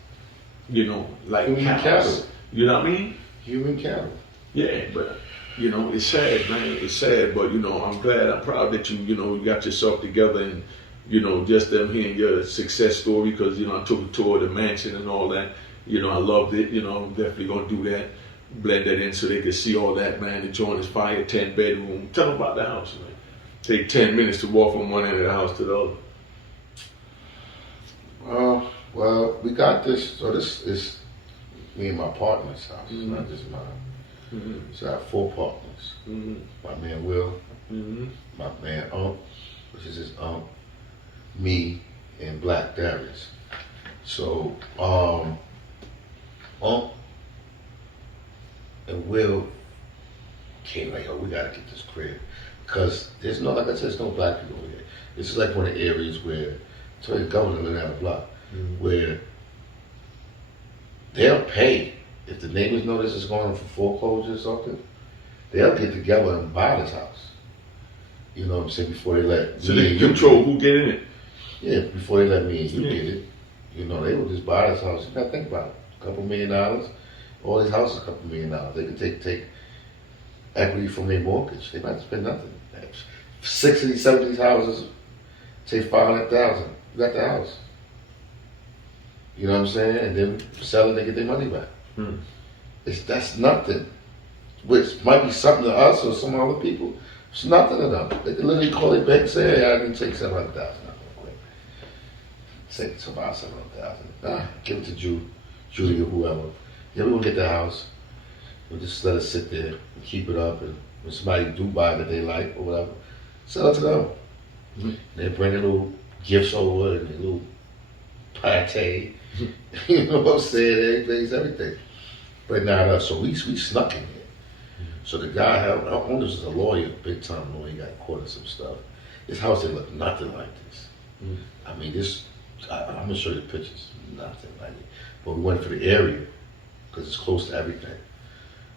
Like human cows. cattle. You know what I mean? Human cattle. Yeah, but it's sad, man. It's sad, but I'm glad, I'm proud that you got yourself together and just them hearing your success story because I took a tour of the mansion and all that. I loved it. I'm definitely gonna do that, blend that in so they can see all that, man. The joint is fire, 10 bedroom. Tell them about the house, man. Take 10 minutes to walk from one end of the house to the other. Well, we got this. So this is me and my partner's house, Mm-hmm. not just mine. Mm-hmm. So I have 4 partners. Mm-hmm. My man Will, Mm-hmm. my man which is his me, and Black Darius. So and Will came like, we gotta get this crib. Because there's no, like I said, there's no black people here. This is like one of the areas where, the governor living down the block, where they'll pay. If the neighbors know this is going for foreclosure or something, they'll get together and buy this house. You know what I'm saying? Before they let so they control who get in it. Yeah, before they let me and you get it. They would just buy this house. You gotta think about it. $2 million. All these houses, $2 million. They could take equity from their mortgage. They might spend nothing. 6 of these, 7 of these houses, say $500,000. You got the house. You know what I'm saying? And then sell it, they get their money back. That's nothing. Which might be something to us or some other people. It's nothing to them. They can literally call their bank and say, hey, I can take $700,000 out real quick. Say it's about $700,000. Give it to Julie or whoever. Yeah, we will get the house. We'll just let it sit there and keep it up. And when somebody do buy that they like or whatever, sell it to them. They bring their little gifts over and their little pate. You know what I'm saying? Everything. But not us. So we snuck in here. So the guy, our owners is a lawyer, big time lawyer. He got caught in some stuff. This house didn't look nothing like this. I mean, I'm gonna show you the pictures. Nothing like it. But we went for the area because it's close to everything.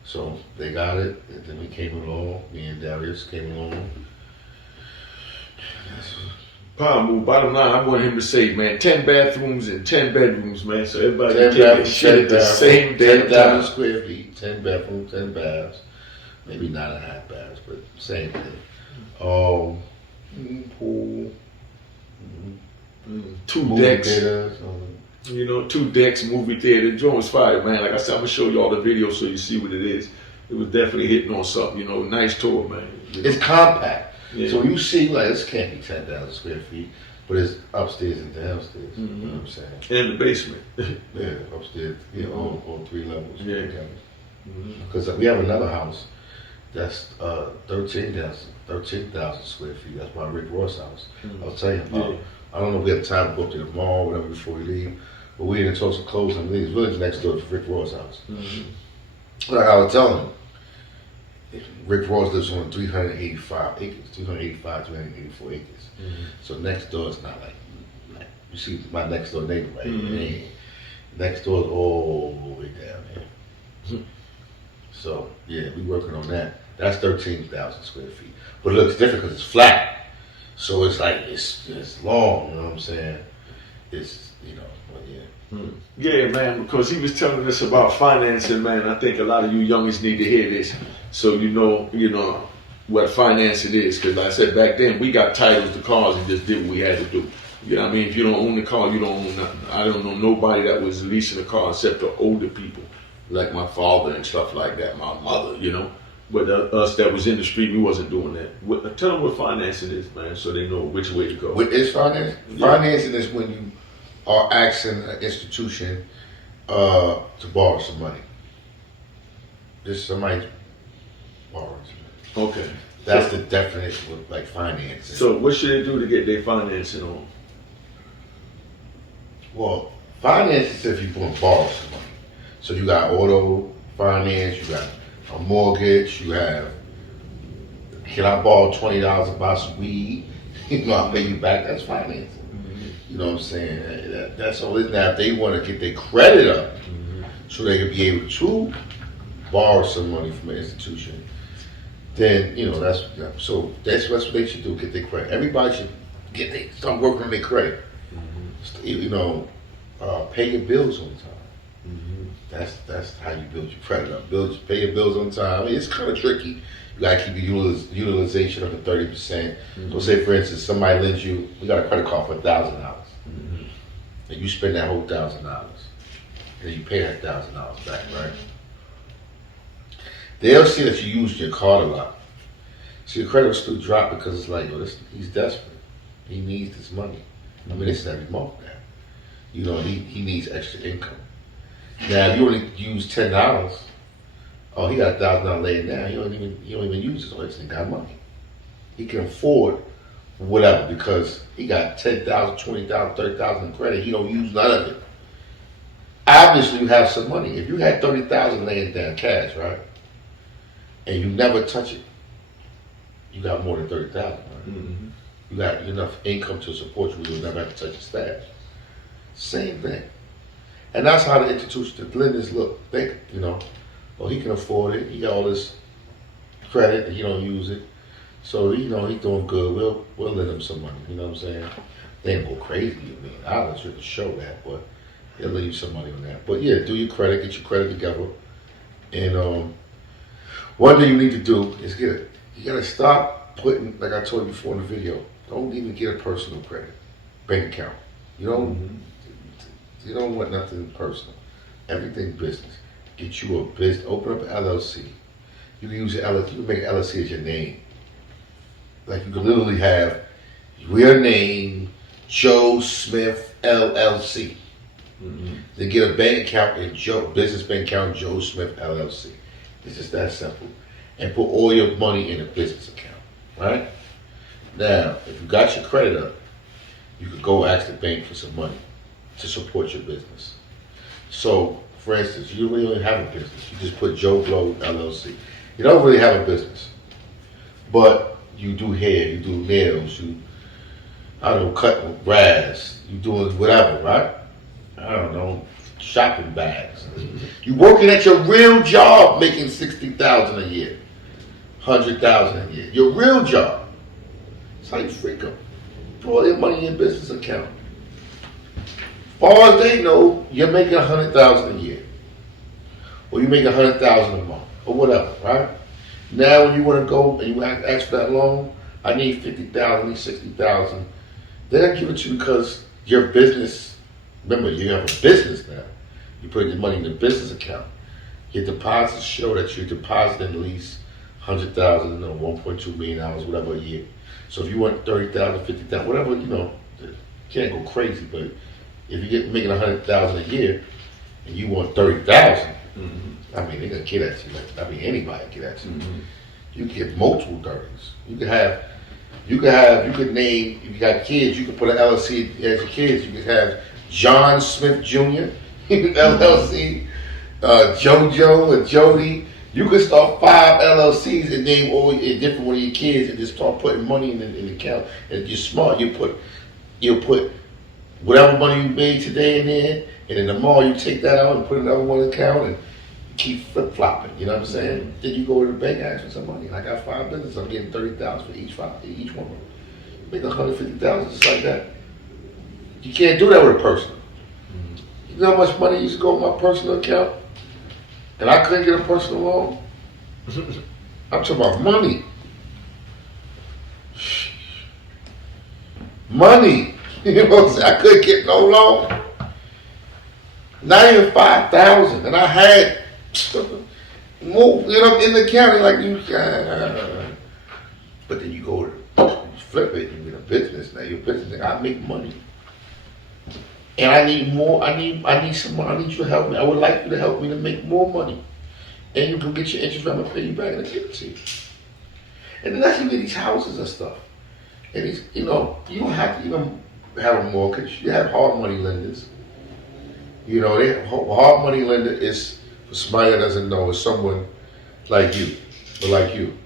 So they got it, and then we came along. Me and Darius came along. Power move. Bottom line, I want him to say, man, 10 bathrooms and 10 bedrooms, man. So everybody 10 can take their bathrooms, shit at the same damn 10,000 time. square feet, 10 bedrooms, 10 baths. Maybe 9.5 baths, but same thing. Pool. 2 Movie decks. theater, 2 decks, movie theater. The joint was fire, man. Like I said, I'm gonna show you all the videos so you see what it is. It was definitely hitting on something, nice tour, man. It's compact. Yeah. So you see, like, this can't be 10,000 square feet, but it's upstairs and downstairs. You know what I'm saying? And the basement. Yeah, upstairs, on 3 levels. Yeah. Because we have another house that's 13,000 square feet. That's my Rick Ross house. I'll tell you about. I don't know if we have time to go up to the mall or whatever before we leave, but we're in the talks of closing. It's village next door to Rick Ross house. Like I was telling him, Rick Ross lives on 385 acres, 384 acres. So next door is not like You see my next door neighbor right Mm-hmm. here. Next door is all the way down there. So yeah, we working on that. That's 13,000 square feet. But it looks different because it's flat. So it's like it's long. You know what I'm saying? It's but yeah. Yeah, man, because he was telling us about financing, man. I think a lot of you youngins need to hear this, so you know what financing is. Because like I said back then, we got titles to cars and just did what we had to do. You know what I mean? If you don't own the car, you don't own nothing. I don't know nobody that was leasing a car except the older people, like my father and stuff like that, my mother, But us that was in the street, we wasn't doing that. Tell them what financing is, man, so they know which way to go. What is finance? Yeah. Financing is when you are asking an institution to borrow some money. Just somebody borrowing some money. Okay. That's the definition of like financing. So what should they do to get their financing on? Well, finance is if you're going to borrow some money. So you got auto finance, you got a mortgage, you have, can I borrow $20 to buy some weed? I'll pay you back. That's financing. You know what I'm saying? That's all it is. Now, if they want to get their credit up so they can be able to borrow some money from an institution, then, that's what they should do, get their credit. Everybody should start working on their credit. Pay your bills on time. That's how you build your credit up. Pay your bills on time. I mean, it's kind of tricky. You gotta keep your utilization under 30%. So say, for instance, somebody lends you, we got a credit card for $1,000, and you spend that whole $1,000, and then you pay that $1,000 back, right? They'll see that you used your card a lot. So your credit will still drop because it's like, he's desperate. He needs this money. I mean, this is every month now. He needs extra income. Now, if you only use $10, oh, he got $1,000 laying down. He don't even use his extra. He got money. He can afford whatever because he got $10,000, $20,000, $30,000 in credit. He don't use none of it. Obviously, you have some money. If you had $30,000 laying down cash, right, and you never touch it, you got more than $30,000. Right? You got enough income to support you. You'll never have to touch your stash. Same thing. And that's how the institution, the lenders think, oh, he can afford it. He got all this credit and he don't use it. So, he's doing good. We'll lend him some money. You know what I'm saying? They ain't go crazy. I don't sure to show that, but they'll lend you some money on that. But yeah, do your credit, get your credit together. And one thing you need to do is you gotta stop putting, like I told you before in the video, don't even get a personal credit bank account. You don't want nothing personal. Everything business. Get you a business. Open up an LLC. You can use your LLC. You can make an LLC as your name. Like you can literally have your name, Joe Smith LLC. Then get a bank account in business bank account Joe Smith LLC. It's just that simple. And put all your money in a business account. Right? Now, if you got your credit up, you could go ask the bank for some money to support your business. So, for instance, you really don't have a business. You just put Joe Blow LLC. You don't really have a business, but you do hair, you do nails, cut grass, you doing whatever, right? I don't know, shopping bags. You working at your real job, making $60,000 a year, $100,000 a year. Your real job. It's how you freak them. Put all your money in your business account. Far as they know, you're making $100,000 a year, or you make $100,000 a month, or whatever, right? Now, when you want to go and you ask for that loan, I need $50,000, I need $60,000. They'll give it to you because your business. Remember, you have a business now. You put your money in the business account. Your deposits show that you're depositing at least $100,000, $1.2 million, whatever a year. So if you want $30,000, $50,000, whatever, you can't go crazy, but if you making $100,000 a year and you want $30,000, I mean, they're gonna get at you. Anybody can get at you. You can get multiple 30s. You could name, if you got kids, you could put an LLC as your kids. You could have John Smith Jr. LLC, JoJo and Jody. You could start 5 LLCs and name all a different one of your kids and just start putting money in the account. And if you're smart, you'll put whatever money you made today and then, and in the mall you take that out and put it in another one account and keep flip flopping. You know what I'm saying? Then you go to the bank and ask for some money. I got 5 businesses. I'm getting 30,000 for each one. Make 150,000 just like that. You can't do that with a personal. You know how much money used to go in my personal account, and I couldn't get a personal loan. I'm talking about money. Money. You know what I'm saying? I couldn't get no loan. Not even 5,000, and I had more, you know, in the county like you. But then you go to flip it, you get a business now. Your business, I make money, and I need more. I need some money. I need you to help me. I would like you to help me to make more money, and you can get your interest. I'm gonna pay you back and give it to you. And then that's you get these houses and stuff, and these, you know, you don't have to even have a mortgage. You have hard money lenders. You know, hard money lender is, for somebody that doesn't know, is someone like you, or like you.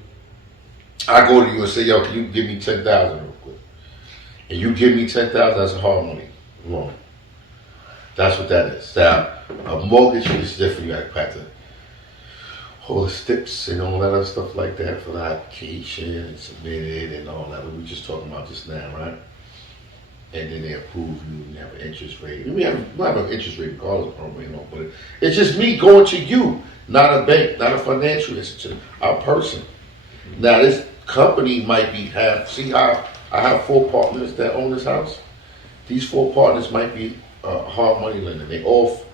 I go to you and say, yo, can you give me 10,000 real quick? And you give me 10,000, that's a hard money loan. That's what that is. Now, a mortgage is different. You have to hold the steps and all that other stuff like that for the application and submit it and all that. We were just talking about just now, right? And then they approve you and you have an interest rate. We have an interest rate regardless of you know, but it's just me going to you, not a bank, not a financial institution, a person. Now this company might see how I have 4 partners that own this house. These 4 partners might be hard money lender.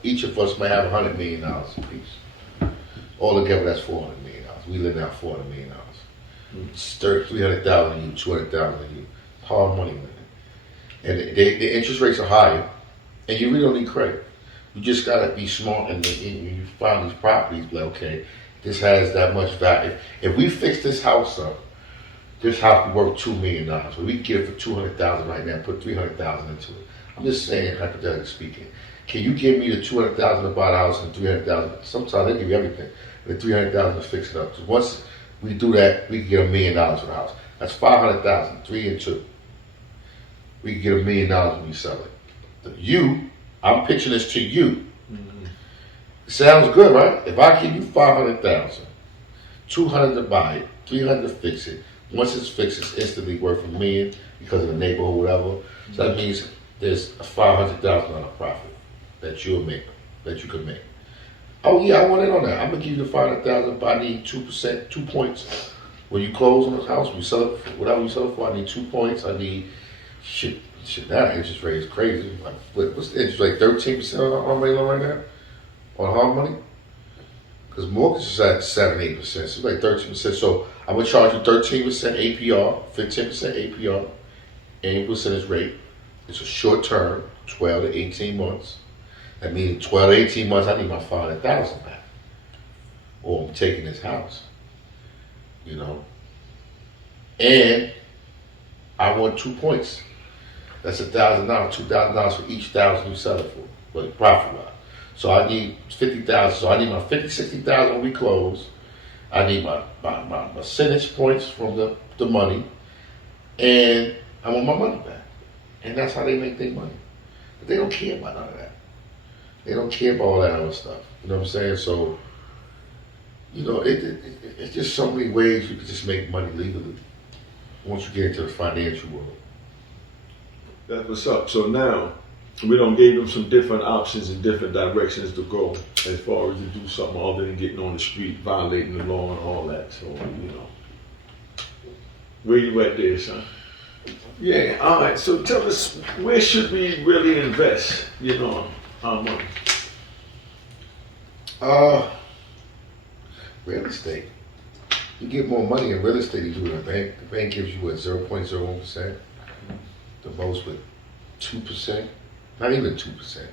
Each of us might have $100 million apiece. All together, that's $400 million. We lend out $400 million. It's $300,000 you, $200,000 you. Hard money lender. And the interest rates are higher, and you really don't need credit. You just gotta be smart, and you find these properties, like, okay, this has that much value. If we fix this house up, this house be worth $2 million. But we can get it for $200,000 right now, put $300,000 into it. I'm just saying, hypothetically speaking. Can you give me the $200,000 to buy the house and $300,000? Sometimes they give you everything. The $300,000 to fix it up. So once we do that, we can get $1 million for the house. That's $500,000, 3 and 2. We can get $1 million when we sell it. I'm pitching this to you. Mm-hmm. Sounds good, right? If I give you $500,000, $200 to buy it, $300 to fix it. Once it's fixed, it's instantly worth $1 million because of the neighborhood, whatever. So that means there's a $500,000 profit that you'll make, that you can make. Oh yeah, I want in on that. I'm gonna give you the $500,000, but I need 2%, 2 points. When you close on the house, we sell it for whatever you sell it for. I need 2 points. I need shit. That interest rate is crazy. Like, what's the interest rate? 13% on hard money loan right now? On hard money? Because mortgage is at 7-8%. So it's like 13%. So I'm gonna charge you 13% APR, 15% APR, annual percentage rate. It's a short term, 12 to 18 months. That means 12 to 18 months, I need my $500,000 back. Or I'm taking this house. You know? And I want 2 points. That's $1,000, $2,000 for each $1,000 you sell it for, but profit wise. So I need 50,000. So I need my 50, 60,000 when we close. I need my percentage points from the money, and I want my money back. And that's how they make their money. But they don't care about none of that. They don't care about all that other stuff. You know what I'm saying? So, you know, it's just so many ways you can just make money legally once you get into the financial world. That's what's up. So now, we done gave them some different options and different directions to go as far as to do something other than getting on the street, violating the law and all that. So, you know. Where you at there, son? Yeah, all right. So tell us, where should we really invest, you know, our money? Real estate. You get more money in real estate than you do in a bank. The bank gives you, what, 0.01%? The most with 2%, not even 2%,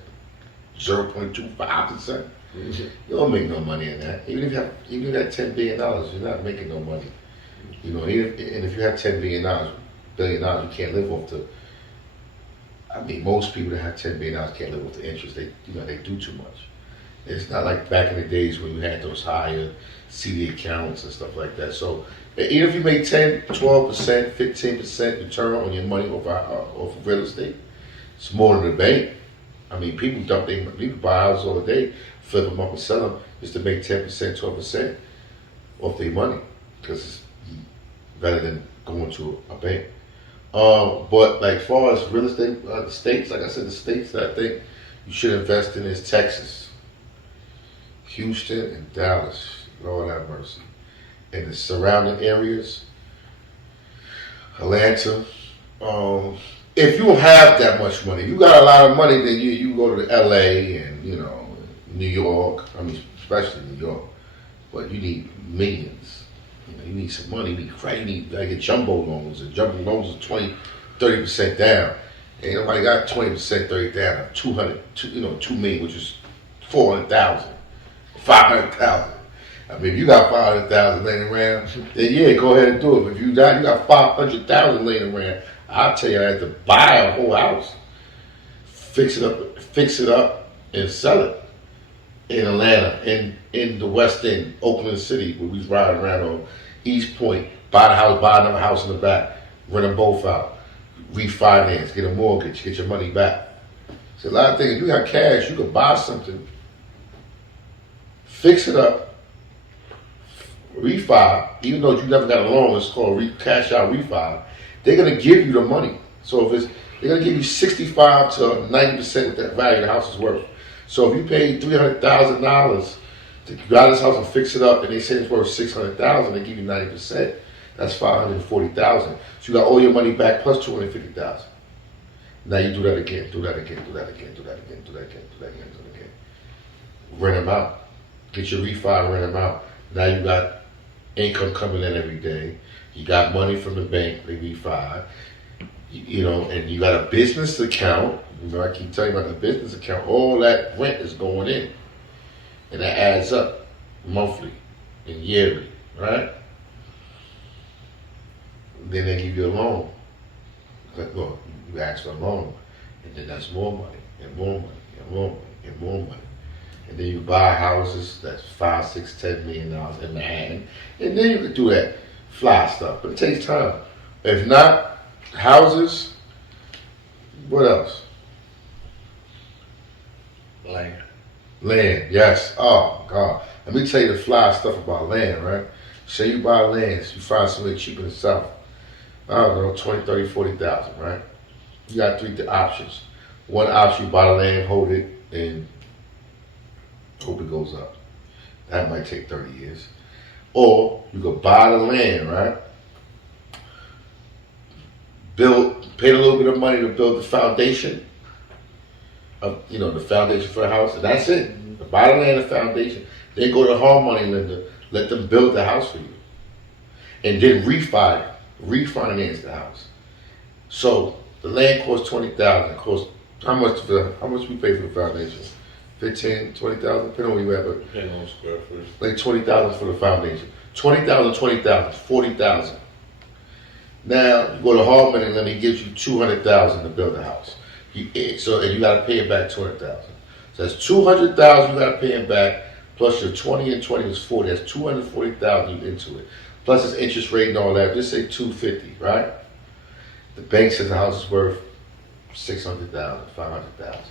0.25%. Mm-hmm. You don't make no money in that. Even if you have $10 billion, you're not making no money. You know, and if you have $10 billion, you can't live off the. I mean, most people that have $10 billion can't live off the interest. They do too much. It's not like back in the days when you had those higher CD accounts and stuff like that. So even if you make 10, 12%, 15% return on your money off of real estate, It's more than the bank. I mean, people buy houses all day, flip them up and sell them just to make 10%, 12% off their money, because it's better than going to a bank. But like far as real estate, the states, like I said, the states that I think you should invest in is Texas, Houston, and Dallas. Lord have mercy. And the surrounding areas, Atlanta. If you don't have that much money, if you got a lot of money, then you go to LA and New York. I mean, especially New York. But you need millions. You need some money. You need like jumbo loans. And jumbo loans are 20-30% down. Ain't nobody got 20%, 30 down. 2 million, which is 400,000, 500,000. I mean, if you got 500,000 laying around, then yeah, go ahead and do it. But if you got 500,000 laying around, I'll tell you, I have to buy a whole house, fix it up, and sell it in Atlanta, in the West End, Oakland City, where we was riding around on East Point, buy the house, buy another house in the back, rent them both out, refinance, get a mortgage, get your money back. So a lot of things, if you got cash, you can buy something, fix it up, refi, even though you never got a loan, it's called cash out refi. They're gonna give you the money. So they're gonna give you 65 to 90% what that value of the house is worth. So if you paid $300,000 to buy this house and fix it up, and they say it's worth $600,000, they give you 90%. That's $540,000. So you got all your money back plus $250,000. Now you do that again, do that again, do that again, do that again, do that again, do that again, do that again. Rent them out. Get your refi, rent them out. Now you got income coming in every day. You got money from the bank, they refi. And you got a business account. I keep telling you about the business account. All that rent is going in. And that adds up monthly and yearly, right? Then they give you a loan. Well, you ask for a loan. And then that's more money, and more money, and more money, and more money. And then you buy houses that's $5, $6, $10 million in Manhattan. And then you can do that fly stuff. But it takes time. If not, houses, what else? Land, yes. Oh, God. Let me tell you the fly stuff about land, right? Say you buy land, you find something cheap in the South. I don't know, 20, 30, 40,000, right? You got three options. One option, you buy the land, hold it, and hope it goes up. That might take 30 years. Or you could buy the land, right? Pay a little bit of money to build the foundation of, the foundation for the house, and that's it. Buy the land, the foundation. Then go to the hard money lender, let them build the house for you, and then refinance the house. So the land costs $20,000. It costs how much we pay for the foundation? 15, 20,000, depending on where you at, but Depending on square footage. like 20,000 for the foundation. 20,000, 40,000. Now you go to hard money lender, he gives you 200,000 to build a house. And you got to pay him back 200,000. So that's 200,000 you got to pay him back. Plus your 20 and 20 is 40. That's 240,000 into it. Plus his interest rate and all that. Just say 250, right? The bank says the house is worth 600,000, 500,000.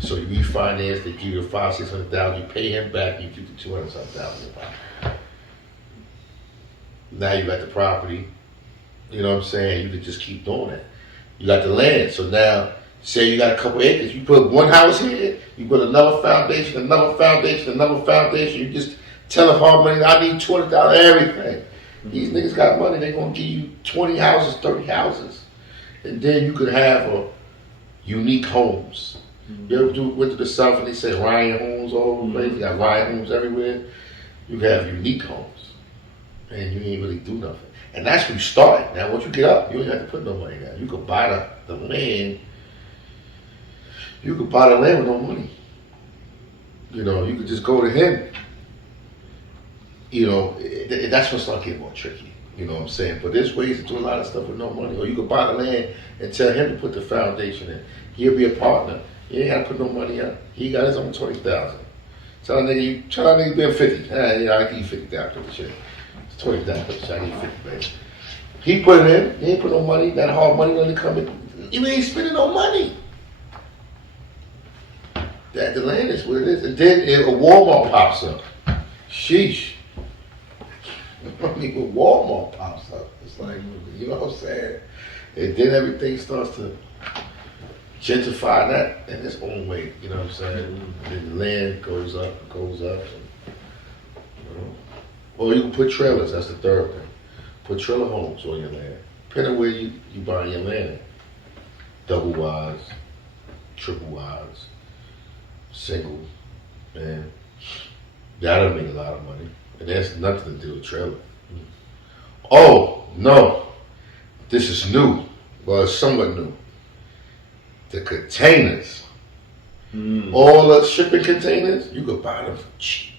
So you refinance, they give you 600,000. You pay him back, you keep the 200,000 back. Now you got the property. You know what I'm saying? You could just keep doing that. You got the land. So now, say you got a couple acres. You put one house here, you put another foundation, another foundation, another foundation. You just tell the hard money, I need $200 everything. These niggas got money, they're going to give you 20 houses, 30 houses. And then you could have unique homes. You ever went to the South and they say Ryan homes all over the place? You got Ryan homes everywhere. You have unique homes. And you ain't really do nothing. And that's where you start. Now, once you get up, you ain't have to put no money down. You could buy the land. You could buy the land with no money. You could just go to him. That's when it starts getting more tricky. You know what I'm saying? But there's ways to do a lot of stuff with no money. Or you could buy the land and tell him to put the foundation in. He'll be a partner. He ain't got to put no money up. He got his own 20,000. Tell that nigga be 50. I give you 50,000 for the shit. It's 20,000. I give you 50, baby. He put it in. He ain't put no money. That hard money gonna come in. You ain't spending no money. That the land is what it is. And then if a Walmart pops up. Sheesh. I mean, when Walmart pops up, it's like, you know what I'm saying? And then everything starts to gentrify that in its own way, you know what I'm saying? And the land goes up. And, you know. Or you can put trailers, that's the third thing. Put trailer homes on your land. Depending on where you buy your land. Double wides, triple wides, single, and that'll make a lot of money. And that's nothing to do with trailer. Oh, no. This is new. Well, it's somewhat new. The containers. All the shipping containers, you could buy them for cheap.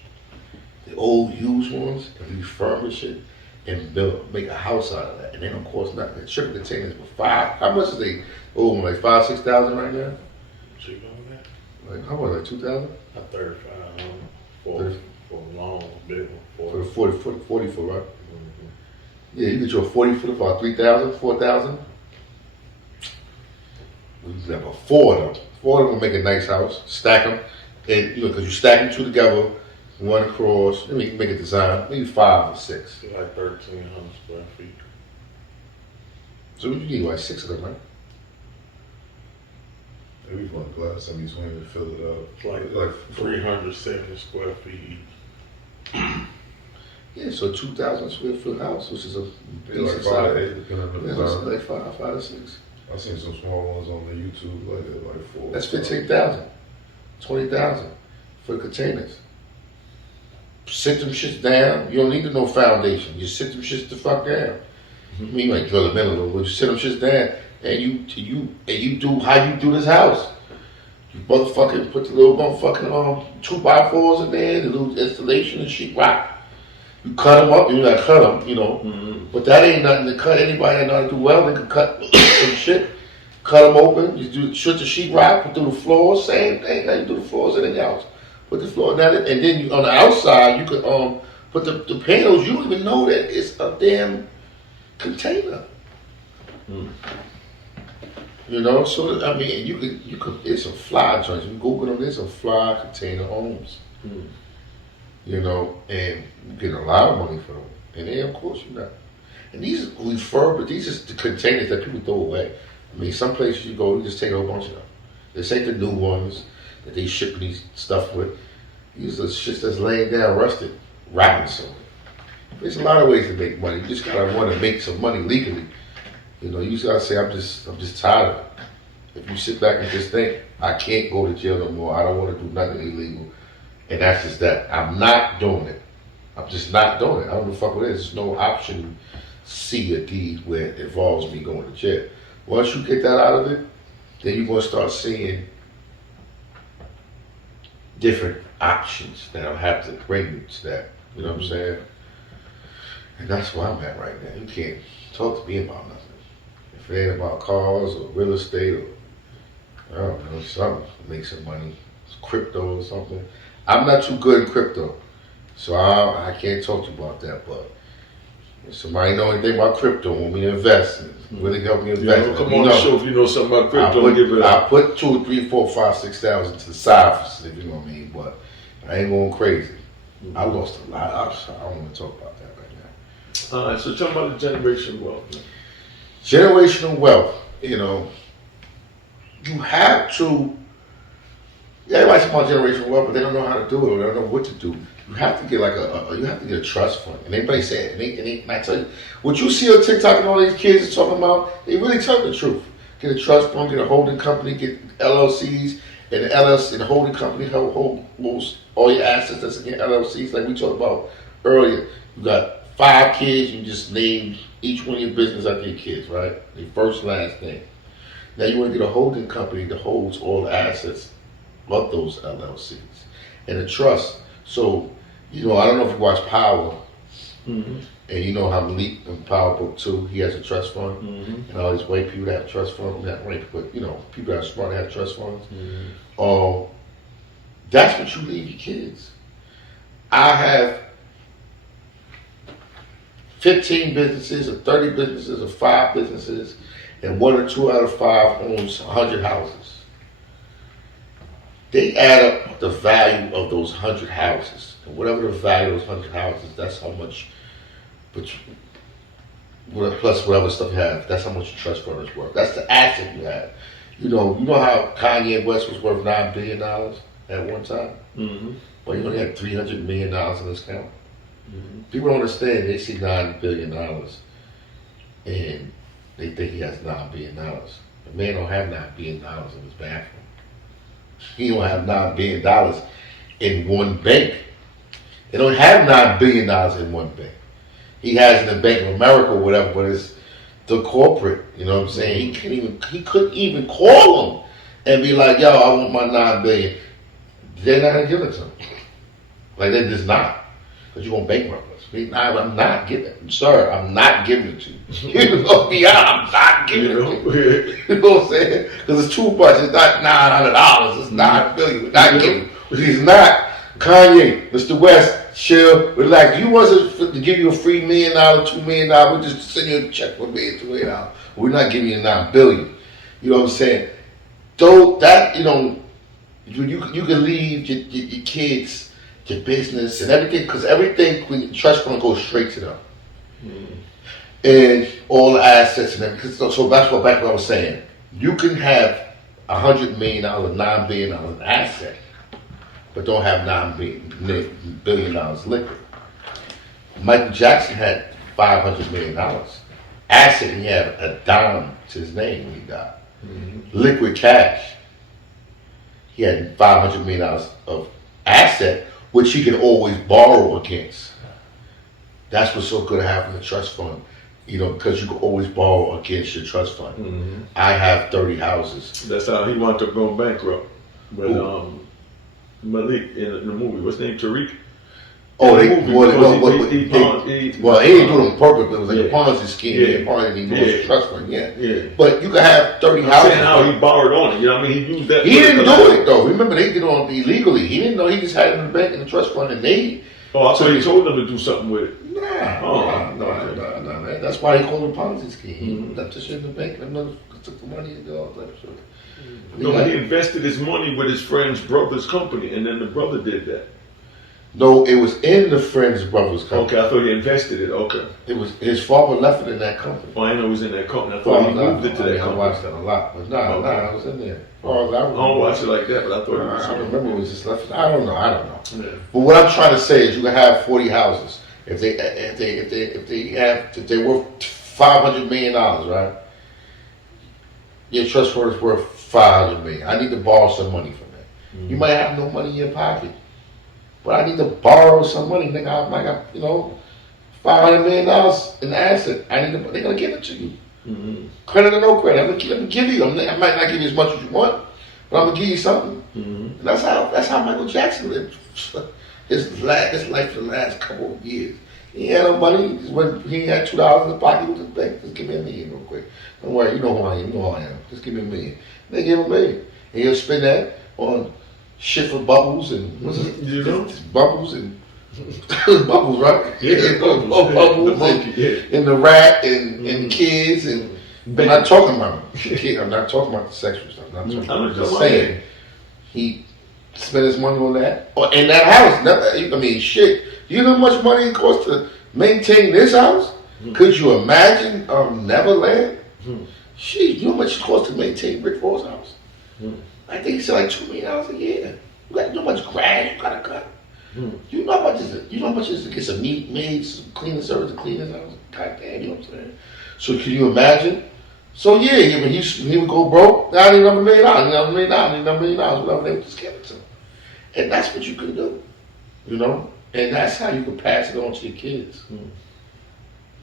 The old used ones, and refurbish it and make a house out of that. And they don't cost nothing. Shipping containers for how much is they? Oh, like $5,000-6,000 right now? Cheap on that? Like, how much, like 2,000? A 35 for a long, big one. For the 40 foot, right? Yeah, you get your 40 foot for about 3,000, 4,000. We used to have about 4 of them. 4 of them will make a nice house. Stack them, and you know, because you stack them 2 together, 1 across. Then you can make a design, maybe 5 or 6. It's like 1,300 square feet. So you need like 6 of them, right? Maybe one glass and he's wanting to fill it up. It's like 370 square feet each. Yeah, so 2,000 square foot house, which is a Yeah, like decent 5 size. to 8, depending on the Yeah, design. like 5 or 6. I've seen some small ones on the YouTube, like 4. That's 15,000, 20,000 for the containers. Sit them shits down. You don't need no foundation. You sit them shits the fuck down. I mean, you might drill them in a little, but you sit them shits down, and you do how you do this house. You motherfucking put the little motherfucking 2x4s in there, the little installation and sheetrock. You cut them up, you gotta cut them, you know. But that ain't nothing to cut. Anybody that know how to do welding can cut some shit. Cut them open. You do shoot the sheetrock, put through the floors. Same thing. Now you do the floors in the house. Put the floor down, and then on the outside you could put the panels. You don't even know that it's a damn container. You know, so I mean, you could. It's a fly joint. You Google them. There's a fly container homes. You know, and you get a lot of money for them. And then, of course, you not. And these refurbished. These are the containers that people throw away. I mean, some places you go, you just take a whole bunch of them. This ain't the new ones that they ship these stuff with. These are shits that's laying down, rusted, rotting somewhere. There's a lot of ways to make money. You just gotta want to make some money legally. You know, you just gotta say, I'm just tired of it. If you sit back and just think, I can't go to jail no more. I don't want to do nothing illegal. And that's just that. I'm not doing it. I'm just not doing it. I don't give a fuck what it is. There's no option C or D where it involves me going to jail. Once you get that out of it, then you're going to start seeing different options that'll have to bring you to that. You know what I'm saying? And that's where I'm at right now. You can't talk to me about nothing. If it ain't about cars or real estate or, I don't know, something, make some money, crypto or something. I'm not too good in crypto, so I can't talk to you about that, but if somebody know anything about crypto, want me to invest, really help me invest. Come on the show if you know something about crypto. I put 2, 3, 4, 5, 6,000 to the side, if you know what I mean, but I ain't going crazy. I lost a lot. I don't want to talk about that right now. All right, so tell me about the generational wealth. Man. Generational wealth, you know, you have to. Everybody's talking about generational wealth, but they don't know how to do it, or they don't know what to do. You have to get like you have to get a trust fund. And everybody say it. And I tell you, what you see on TikTok and all these kids are talking about, they really tell the truth. Get a trust fund, get a holding company, get LLCs, and the LLC and the holding company holds all your assets that's in LLCs, like we talked about earlier. You got 5 kids, you just named each one of your business after your kids, right? Their first, last name. Now you want to get a holding company that holds all the assets of those LLCs and a trust. So, you know, I don't know if you watch Power, and you know how Malik in Power Book 2, he has a trust fund, and all these white people that have trust funds, not white people, but you know, people that are smart that have trust funds. That's what you leave your kids. I have 15 businesses or 30 businesses or 5 businesses, and 1 or 2 out of 5 owns 100 houses, they add up the value of those 100 houses. And whatever the value of those 100 houses, that's how much, plus whatever stuff you have, that's how much your trust fund is worth. That's the asset you have. You know how Kanye West was worth $9 billion at one time? Mm-hmm. Well, he only had $300 million in his account. Mm-hmm. People don't understand. They see $9 billion and they think he has $9 billion. The man don't have $9 billion in his bathroom. He don't have $9 billion in one bank. They don't have $9 billion in one bank. He has in the Bank of America or whatever, but it's the corporate. You know what I'm saying? He couldn't even call them and be like, "Yo, I want my $9 billion." They're not gonna give it to him. Like they're just not, because you're gonna bankrupt us. I'm not giving it, sir. I'm not giving it to you. You know me, I'm not giving it to you. You know what I'm saying? Because it's too much. It's not $900. It's $9 billion. We're not giving. He's not. Kanye, Mr. West, chill, relax. You want us to give you a free $1 million, $2 million, we'll just send you a check for $1 million, $2 million. We're not giving you $9 billion. You know what I'm saying? Though that, you know, you can leave your kids, your business and everything, because everything, when your trust fund goes straight to them. And all the assets and everything. So back to what I was saying. You can have $100 million, $9 billion in asset, but don't have $9 billion liquid. Michael Jackson had $500 million. Asset, he had a dime to his name when he died. Mm-hmm. Liquid cash. He had $500 million of asset, which he could always borrow against. That's what's so good at having a trust fund, you know, because you can always borrow against your trust fund. Mm-hmm. I have 30 houses. That's how he wound up going bankrupt. But Malik in the movie, what's his name? Tariq? Oh, he didn't do it on purpose, but it was like a Ponzi scheme. He trust fund, But you can have 30 houses. Saying how he borrowed on it, you know what I mean? He used that. He didn't do it though. Remember, they did it on illegally. He didn't know. He just had it in the bank in the trust fund, and they. Oh, I thought he told them to do something with it. No, man. That's why he called it a Ponzi scheme. He left the shit in the bank, and took the money and did all that shit. No, but he invested his money with his friend's brother's company, and then the brother did that. No, it was in the friend's brother's company. Okay, I thought he invested it. Okay. It was his father left it in that company. Well, I know he was in that company. I thought he moved it to that company. I watched that a lot, but I was in there. I don't watch it like that, but I thought it was. I remember it was just left. I don't know. Yeah. But what I'm trying to say is, you can have 40 houses if they worth $500 million, right? Your trust fund is worth $500 million. I need to borrow some money from that. Mm-hmm. You might have no money in your pocket, but I need to borrow some money. Nigga, I got $500 million in asset. They're gonna give it to you. Mm-hmm. Credit or no credit, I'm gonna give you. I might not give you as much as you want, but I'm gonna give you something. Mm-hmm. And that's how Michael Jackson lived his life for the last couple of years. He had no money. When he had $2 in his pocket, he was just like, just give me $1 million real quick. Don't worry, you know who I am. You know who I am. Just give me $1 million. They gave him $1 million, and he'll spend that on shit for Bubbles and what's it? You know, Bubbles and Bubbles, right? Yeah, Bubbles the monkey, and the rat and kids and. I'm not talking about kids. I'm not talking about the sexual stuff. I'm just saying he spent his money on that or in that house. I mean, shit. You know how much money it costs to maintain this house? Could you imagine Neverland? Shit, you know how much it costs to maintain Rick Ross' house? I think he said like $2 million a year. You got how much grass you gotta cut. You know how much is it? You know how much is it to get some meat made, some cleaning service to clean his house? God damn, you know what I'm saying? So can you imagine? So yeah, when he would go broke, I need another $1 million, I need another $1 million, I need another $1 million, whatever, they would just give it to him. And that's what you can do, you know? And that's how you can pass it on to your kids.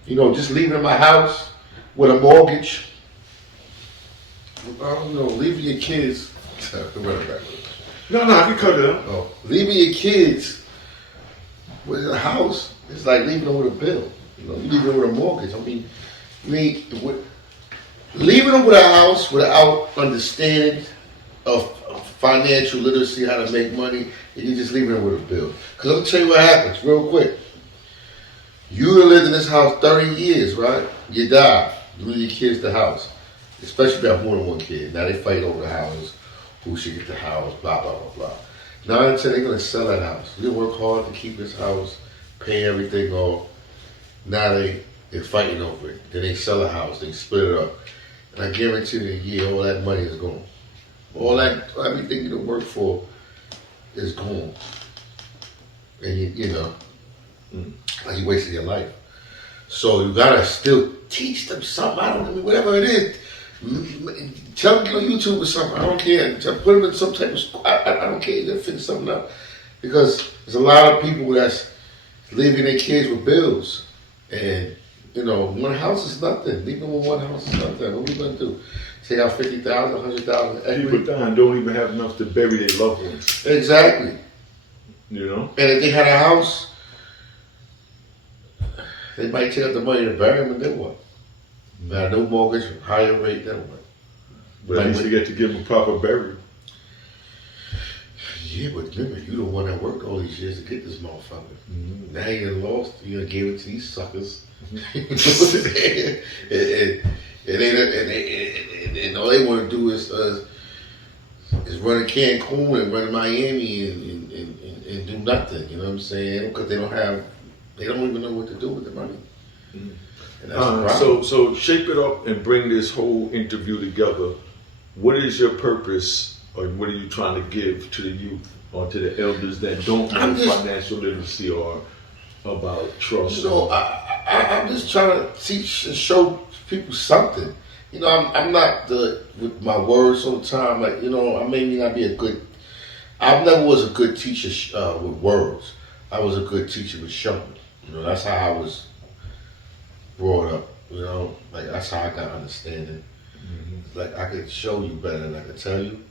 You know, just leaving my house with a mortgage. I don't know, leaving your kids. No, I can cut it out. Oh, leaving your kids with a house is like leaving them with a bill. You know, you leave them with a mortgage. I mean, leaving them with a house without understanding of financial literacy, how to make money, and you just leaving them with a bill. Because let me tell you what happens, real quick. You lived in this house 30 years, right? You die. You leave your kids the house. especially if you have more than one kid. Now they fight over the house, who should get the house, blah, blah, blah, blah. Now until they're going to sell that house. We work hard to keep this house, pay everything off. Now they're fighting over it. Then they sell the house, they split it up. And I guarantee you, in a year, all that money is gone. All that, everything you work for is gone. And you know, like you wasted your life. So you gotta still teach them something. I mean, whatever it is. Tell them to get on YouTube or something. I don't care. Put them in some type of school. I don't care. They'll figure something out. Because there's a lot of people that's leaving their kids with bills. And, you know, one house is nothing. Leaving with one house is nothing. What are we going to do? Take out 50,000, 100,000 equity? People dying don't even have enough to bury their loved ones. Exactly. You know? And if they had a house, they might take out the money to bury them, and then what? Now, no mortgage, higher rate, then what? But at least you get to give them a proper burial. Yeah, but remember, you the one that worked all these years to get this motherfucker. Mm-hmm. Now you done lost, you done gave it to these suckers. and all they want to do is run in Cancun and run in Miami and do nothing, you know what I'm saying? Because they don't even know what to do with the money. Mm-hmm. And that's the problem. So shape it up and bring this whole interview together. What is your purpose, or what are you trying to give to the youth or to the elders that don't know financial literacy or about trust? You know, I'm just trying to teach and show people something. You know, I'm not with my words all the time. Like, you know, I may not be I never was a good teacher with words. I was a good teacher with showing. You know, that's how I was brought up. You know, like that's how I got understanding. Mm-hmm. Like I could show you better than I could tell you.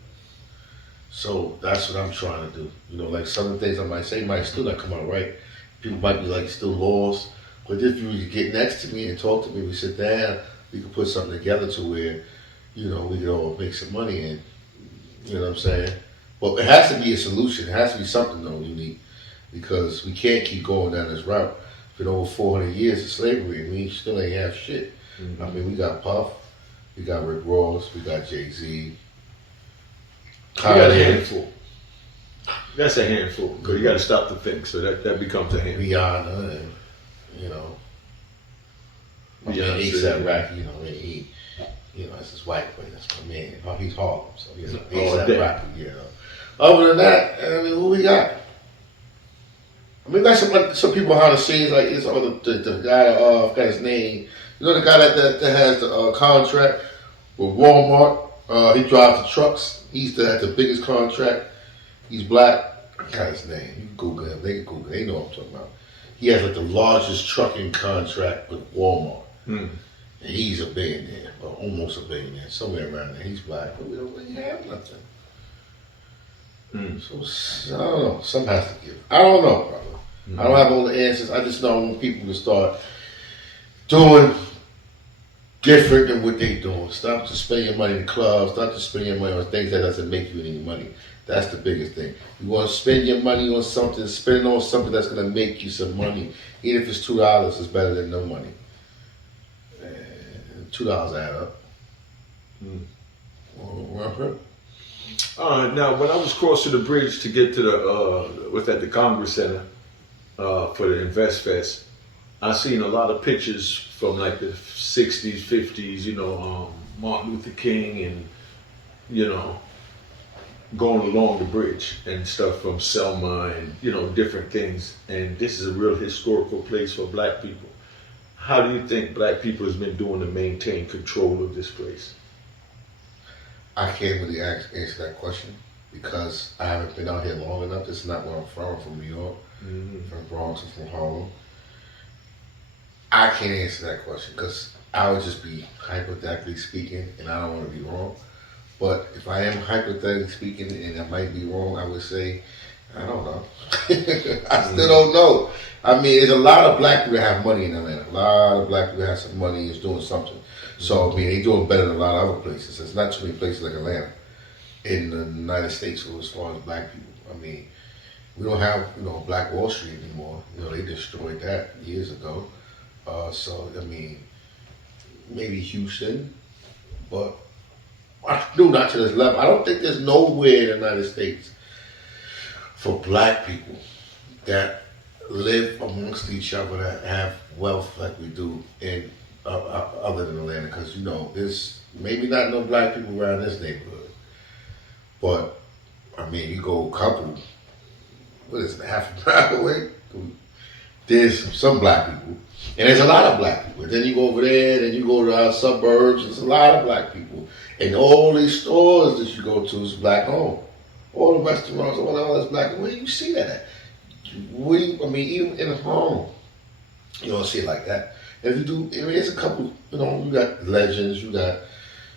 So that's what I'm trying to do. You know, like some of the things I might say might still not come out right. People might be like still lost. But if you get next to me and talk to me, we sit down, we can put something together to where, you know, we can all make some money and you know what I'm saying? But it has to be a solution. It has to be something though unique. Because we can't keep going down this route. For over 400 years of slavery, and we still ain't have shit. Mm-hmm. I mean, we got Puff, we got Rick Ross, we got Jay-Z. We got a handful. That's a handful. Because you got to stop to think, so that becomes a handful. Rihanna, and, you know. A$AP Rocky, you know, that's his white boy, that's my man. He's Harlem, so he's A$AP Rocky, you know. Other than that, I mean, who we got? I mean, we got some people behind the scenes, like this the guy, I forgot his name. You know the guy that has the contract with Walmart? He drives the trucks. He's had the biggest contract. He's black. I forgot his name. You can Google him. They can Google him. They know what I'm talking about. He has like the largest trucking contract with Walmart. And he's a billionaire, or almost a billionaire, somewhere around there. He's black, but we don't really have nothing. So, I don't know. Something has to give. I don't know, brother. I don't have all the answers. I just know I want people to start doing different than what they doing. Stop just spending your money in clubs. Stop just spending your money on things that doesn't make you any money. That's the biggest thing. You want to spend your money on something, spend it on something that's going to make you some money. Even if it's $2, it's better than no money. And $2 add up. Now, when I was crossing the bridge to get to the Congress Center for the Invest Fest, I seen a lot of pictures from like the 60s, 50s, you know, Martin Luther King and, you know, going along the bridge and stuff from Selma and, you know, different things. And this is a real historical place for black people. How do you think black people has been doing to maintain control of this place? I can't really answer that question because I haven't been out here long enough. This is not where I'm from. I'm from New York, from Bronx, and from Harlem. I can't answer that question because I would just be hypothetically speaking, and I don't want to be wrong. But if I am hypothetically speaking, and I might be wrong, I would say, I don't know. I still don't know. I mean, there's a lot of black people that have money in Atlanta. A lot of black people that have some money and is doing something. So, I mean, they're doing better than a lot of other places. There's not too many places like Atlanta in the United States as far as black people. I mean, we don't have, you know, Black Wall Street anymore. You know, they destroyed that years ago. So, I mean, maybe Houston, but I do not to this level. I don't think there's nowhere in the United States for black people that live amongst each other that have wealth like we do in other than Atlanta. Because there's maybe not no black people around this neighborhood, but I mean, you go a couple. What is it? Half a mile away. There's some black people, and there's a lot of black people. Then you go over there, then you go to our suburbs. There's a lot of black people, and all these stores that you go to is black owned. All the restaurants, all that's black. Where do you see that at? Even in Harlem, you don't see it like that. And if you do, there's a couple. You got Legends. You got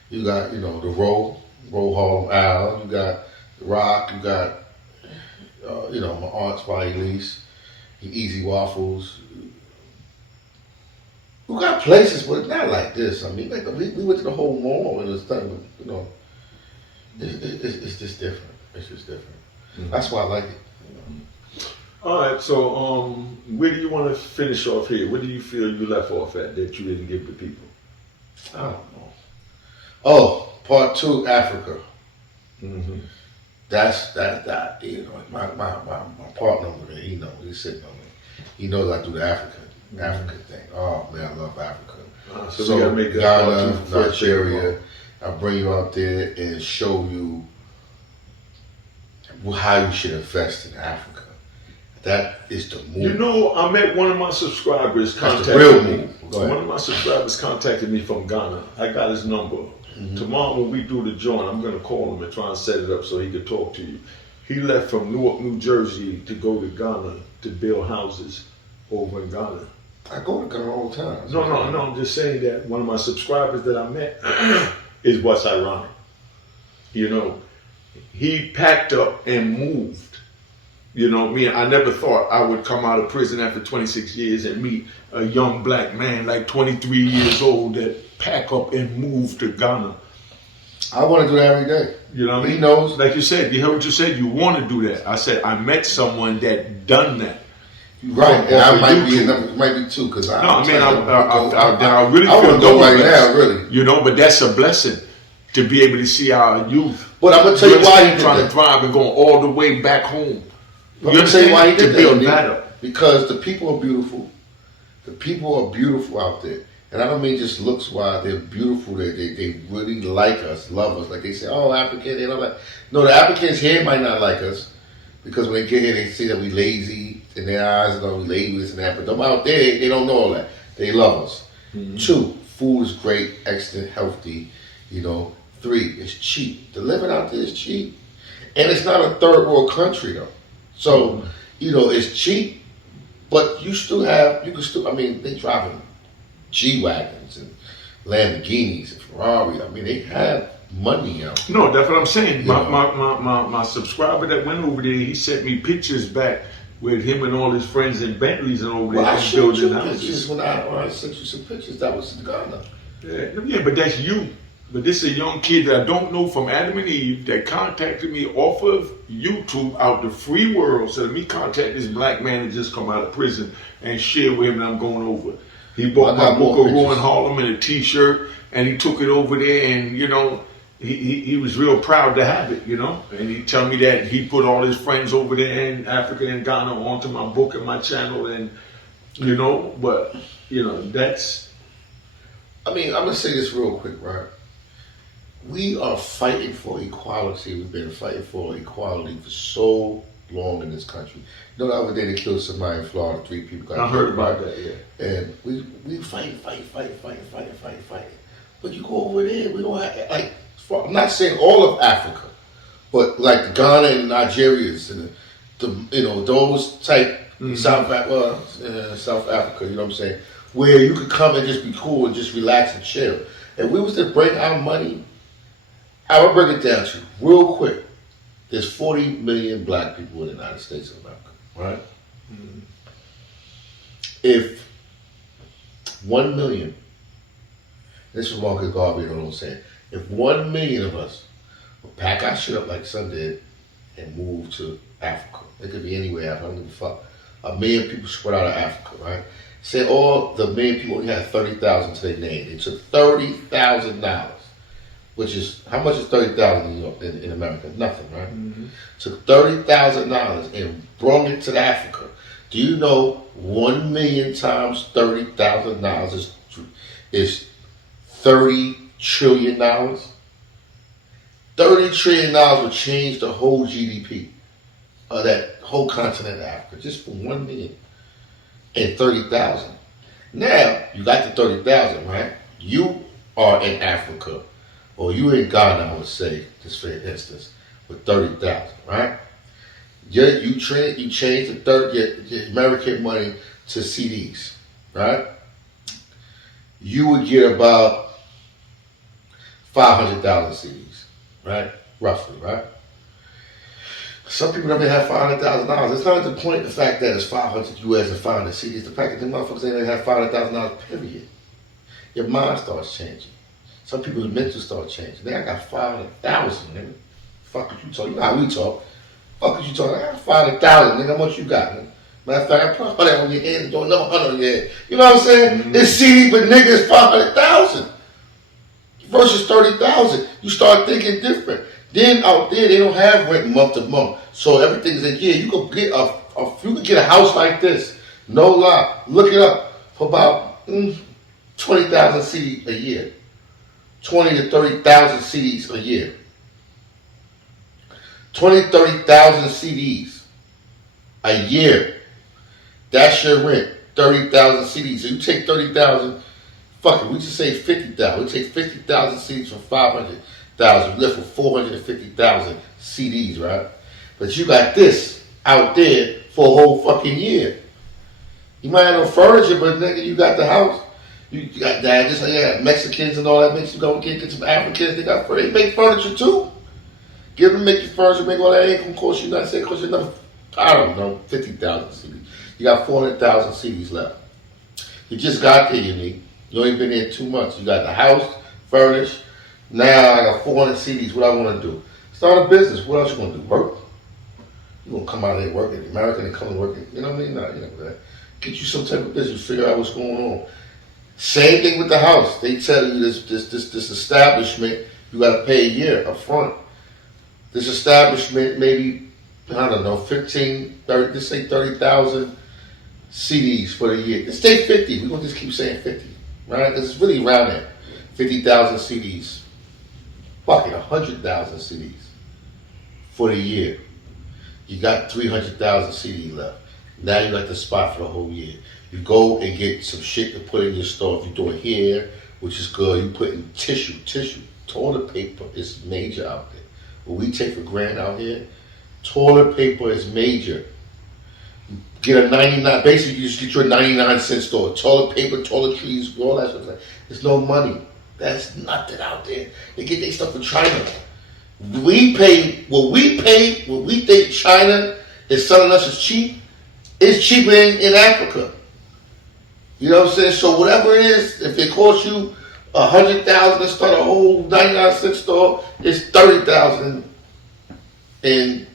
the Row Harlem Al. You got the Rock. You got my aunt's by Elise. Easy Waffles. We got places, but it's not like this. I mean, we went to the whole mall and it's done. It's just different. It's just different. Mm-hmm. That's why I like it. All right, so where do you want to finish off here? Where do you feel you left off at that you didn't give the people? I don't know. Oh, part 2, Africa. Mm-hmm. That's that. My partner over there, he knows. He's sitting on me. He knows I do the African thing. Oh man, I love Africa. So we gotta make Ghana, Nigeria. I'll bring you out there and show you how you should invest in Africa. That is the move. I met one of my subscribers contacted real me. move. Go ahead. One of my subscribers contacted me from Ghana. I got his number. Mm-hmm. Tomorrow when we do the joint, I'm going to call him and try and set it up so he can talk to you. He left from Newark, New Jersey to go to Ghana to build houses over in Ghana. I go to Ghana all the time. No, I'm just saying that one of my subscribers that I met is what's ironic. He packed up and moved. I never thought I would come out of prison after 26 years and meet a young black man like 23 years old that pack up and move to Ghana. I want to do that every day. You know what I mean? He knows. Like you said, you heard what you said, you want to do that. I said, I met someone that done that. Right, and I might be too, because I really feel go right now, really. But that's a blessing to be able to see our youth. But I'm gonna tell you why he trying to drive and going all the way back home. I'm gonna tell you why he did to build that. Because the people are beautiful. The people are beautiful out there. And I don't mean just looks wise, they're beautiful. They really like us, love us. Like they say, oh, African, they don't like. No, the Africans here might not like us because when they get here, they see that we lazy in their eyes, we lazy this and that. But them out there, they don't know all that. They love us. Mm-hmm. 2, food is great, excellent, healthy. 3, it's cheap. The living out there is cheap, and it's not a third world country though. So it's cheap, but you can still. I mean, they driving G-Wagons and Lamborghinis and Ferrari. I mean, they have money out. No, that's what I'm saying. My subscriber that went over there, he sent me pictures back with him and all his friends in Bentleys and over there. I showed you houses. Pictures when I sent you some pictures. That was in Ghana. Yeah, but that's you. But this is a young kid that I don't know from Adam and Eve that contacted me off of YouTube out the free world. So let me contact this black man that just come out of prison and share with him that I'm going over. He bought my book of Ruin Harlem and a t-shirt and he took it over there and, he was real proud to have it, And he tell me that he put all his friends over there in Africa and Ghana onto my book and my channel and, that's... I mean, I'm going to say this real quick, right? We are fighting for equality. We've been fighting for equality for so long in this country. The other day they killed somebody in Florida, 3 people got killed. I heard about that, yeah. And we fight. But you go over there, we don't have, I'm not saying all of Africa, but like Ghana and Nigerians and those type South Africa, you know what I'm saying? Where you could come and just be cool and just relax and chill. If we was to bring our money, I would break it down to you real quick. There's 40 million black people in the United States of America, right? Mm-hmm. If 1 million, this is Marcus Garvey, you know what I'm saying? If 1 million of us would pack our shit up like Son did and move to Africa, it could be anywhere, I don't give a fuck. 1 million people spread out of Africa, right? Say all the million people only had 30,000 to their name. They took $30,000 which is how much is 30,000 in America? Nothing, right? Mm-hmm. Took $30,000 and brought it to Africa. Do you know 1 million times $30,000 is $30 trillion? $30 trillion would change the whole GDP of that whole continent of Africa, just for 1 million and 30,000. Now, you got the 30,000, right? You are in Africa, or you in Ghana, I would say, just for instance, with 30,000, right? You change your American money to CDs, right? You would get about 500,000 CDs, right? Roughly, right? Some people don't even have $500,000. It's not the point, the fact that it's 500 US and 500 CDs. The fact that the motherfuckers ain't even have $500,000, period. Your mind starts changing. Some people's mental start changing. Then I got 500,000, nigga. Fuck what you talk. You know how we talk. Fuck what you talk. I got 500,000, nigga. How much you got, nigga? Matter of fact, I put 100 on your head and throw another 100 on your head. You know what I'm saying? Mm-hmm. It's CD, but nigga, it's 500,000 versus 30,000. You start thinking different. Then out there, they don't have rent month to month, so everything's a year. You could get a house like this, no lie. Look it up for about 20,000 CDs a year, 20 to 30,000 CDs a year, 30,000 CDs a year. That's your rent, 30,000 CDs. So you take 30,000. Fuck it, we just say 50,000. We take 50,000 CDs from 500,000. We left with 450,000 CDs, right? But you got this out there for a whole fucking year. You might have no furniture, but nigga, you got the house. You got that. Just like you got Mexicans and all that. Makes you go get some Africans. They make furniture too. Give them make your furniture, make all that. Ain't gonna cost you nothing. Cost you another, I don't know, 50,000 CDs. You got 400,000 CDs left. You just got there, Unique. You ain't been there 2 months. You got the house furnished. Now I got 400 CDs. What I want to do? Start a business. What else you gonna do? Work? You gonna come out here working? American and come and work? You know what I mean? No, you know that. Get you some type of business. Figure out what's going on. Same thing with the house. They tell you this establishment you got to pay a year up front. This establishment maybe I don't know 15, 30. Let's say 30,000 CDs for the year. Let's say 50. We're gonna just keep saying 50, right? Because it's really around there. 50,000 CDs. Fuck it, 100,000 CDs for the year. You got 300,000 CDs left. Now you got the spot for the whole year. You go and get some shit to put in your store. If you're doing hair, which is good, you put in tissue. Toilet paper is major out there. What we take for granted out here, toilet paper is major. Get a 99, basically you just get your 99-cent store. Toilet paper, toiletries, all that stuff. There's no money. That's nothing out there. They get their stuff from China. What we think China is selling us as cheap, it's cheaper in Africa. You know what I'm saying? So whatever it is, if it costs you 100,000 to start a whole 99-cent store, it's 30,000 in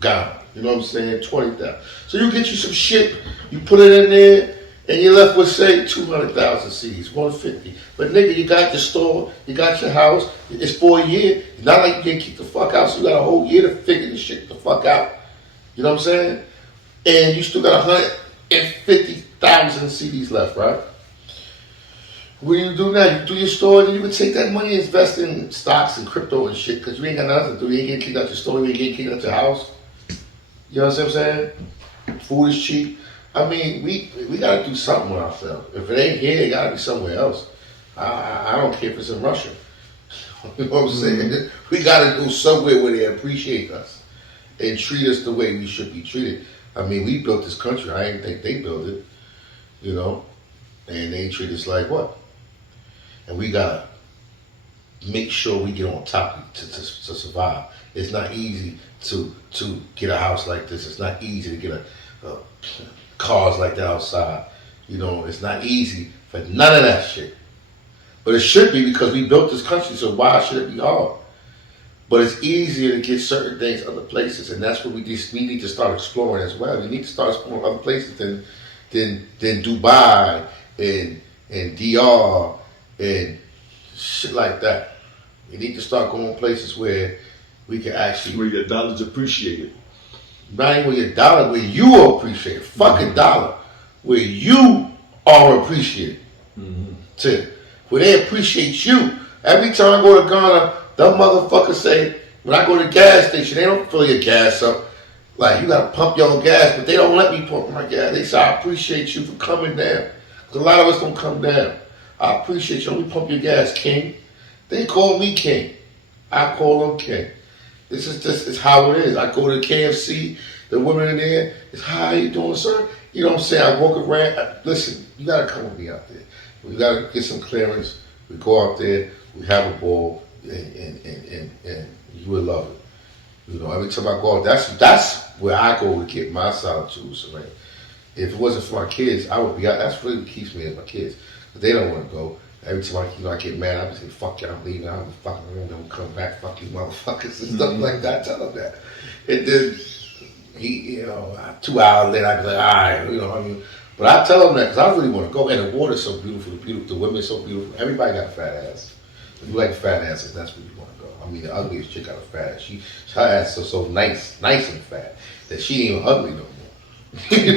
Ghana. You know what I'm saying? 20,000. So you get you some shit, you put it in there, and you're left with, say, 200,000 CDs, 150. But nigga, you got your store, you got your house, it's for a year. It's not like you can keep the fuck out, so you got a whole year to figure this shit the fuck out. You know what I'm saying? And you still got 150,000 CDs left, right? What do now? You do your store, and you can take that money and invest in stocks and crypto and shit, because you ain't got nothing to do. You ain't getting kicked out your store, you ain't getting kicked out your house. You know what I'm saying? Food is cheap. I mean, we got to do something with ourselves. If it ain't here, it got to be somewhere else. I don't care if it's in Russia. You know what I'm saying? We got to go somewhere where they appreciate us and treat us the way we should be treated. I mean, we built this country. I didn't think they built it, you know, and they treat us like what? And we got to make sure we get on top to survive. It's not easy to get a house like this. It's not easy to get cars like that outside. You know, it's not easy for none of that shit. But it should be, because we built this country, so why should it be hard? But it's easier to get certain things other places, and that's what we need to start exploring as well. We need to start exploring other places than Dubai and DR and shit like that. We need to start going places where we can actually. Where your dollar's appreciated. Not even your dollar, where you are appreciated. Fuck a dollar. Where you are appreciated. Too. Where they appreciate you. Every time I go to Ghana, them motherfuckers say, when I go to the gas station, they don't fill your gas up. Like, you gotta pump your own gas, but they don't let me pump my gas. They say, I appreciate you for coming down. Because a lot of us don't come down. I appreciate you. Let me pump your gas, King. They call me King. I call them King. This is just, it's how it is. I go to KFC, the women in there, it's how you doing, sir? You know what I'm saying? I walk around. Listen, you gotta come with me out there. We gotta get some clearance. We go out there, we have a ball, and you will love it. You know, every time I go out, that's where I go to get my solitude surrender. If it wasn't for my kids, I would be out. That's really what keeps me as my kids. But they don't want to go. Every time I get mad, I would say, fuck y'all, I'm leaving. I'm fucking around, don't come back, fuck you motherfuckers, and stuff like that. I tell them that. And then, 2 hours later, I'd be like, all right, you know what I mean? But I tell them that because I really want to go. And the water's so beautiful, the women's so beautiful. Everybody got a fat ass. If you like fat asses, that's where you want to go. I mean, the ugliest chick got a fat ass. Her ass is so nice and fat that she ain't even ugly no more. You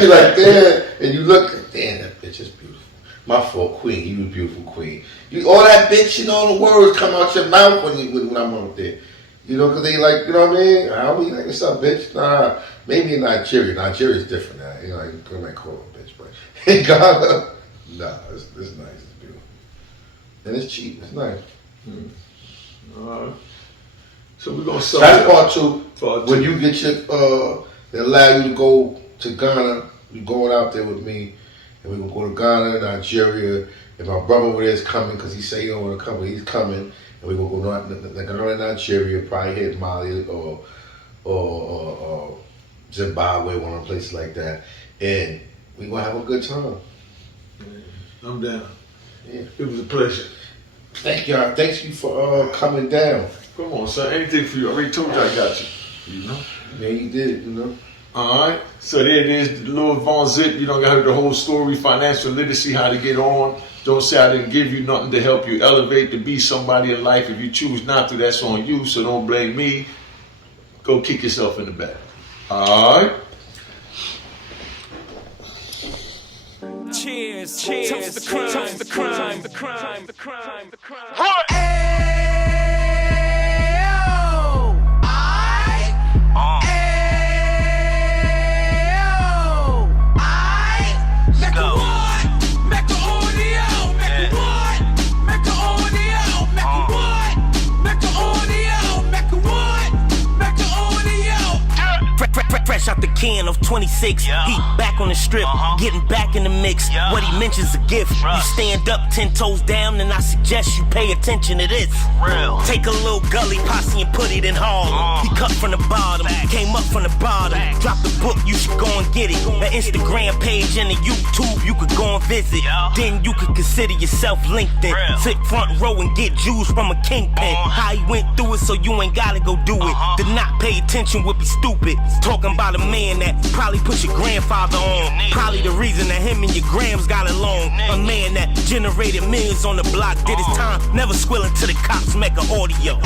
be like, damn, and you look, damn, that bitch is beautiful. My fault, queen. You a beautiful queen. All that bitch, the words come out your mouth when I'm out there. Because they like, you know what I mean? I don't be like, what's up, bitch? Nah, maybe in Nigeria. Nigeria's different now. You might call her a bitch, but in Ghana, nah, it's nice. It's beautiful. And it's cheap. It's nice. So we're gonna sell. That's part two. When you get your, they allow you to go to Ghana. You're going out there with me, and we're gonna go to Ghana, Nigeria. And my brother over there is coming because he say he don't want to come, but he's coming. And we're gonna go to Nigeria, probably hit Mali or Zimbabwe, one of the places like that, and we're gonna have a good time. I'm down. Yeah. It was a pleasure. Thank y'all. Thanks you for coming down. Come on, son. Anything for you. I already told you I got you. Yeah, you did. Alright. So there it is, the little Von Zip. You don't got the whole story, financial literacy, how to get on. Don't say I didn't give you nothing to help you elevate to be somebody in life. If you choose not to, that's on you. So don't blame me. Go kick yourself in the back. Alright. Cheers. Toast the crime. Fresh out the can of 26, he back on the strip, getting back in the mix. What he mentions a gift. You stand up 10 toes down, and I suggest you pay attention to this. Take a little gully posse and put it in Harlem. He cut from the bottom, came up from the bottom. Drop the book, you should go and get it. An Instagram page and a YouTube, you could go and visit. Then you could consider yourself LinkedIn. Sit front row and get Jews from a kingpin. How he went through it, so you ain't gotta go do it. To not pay attention would be stupid. Talking about a man that probably put your grandfather on. Probably the reason that him and your grams got along. A man that generated millions on the block, did his time, never squilling to the cops, Mecca audio.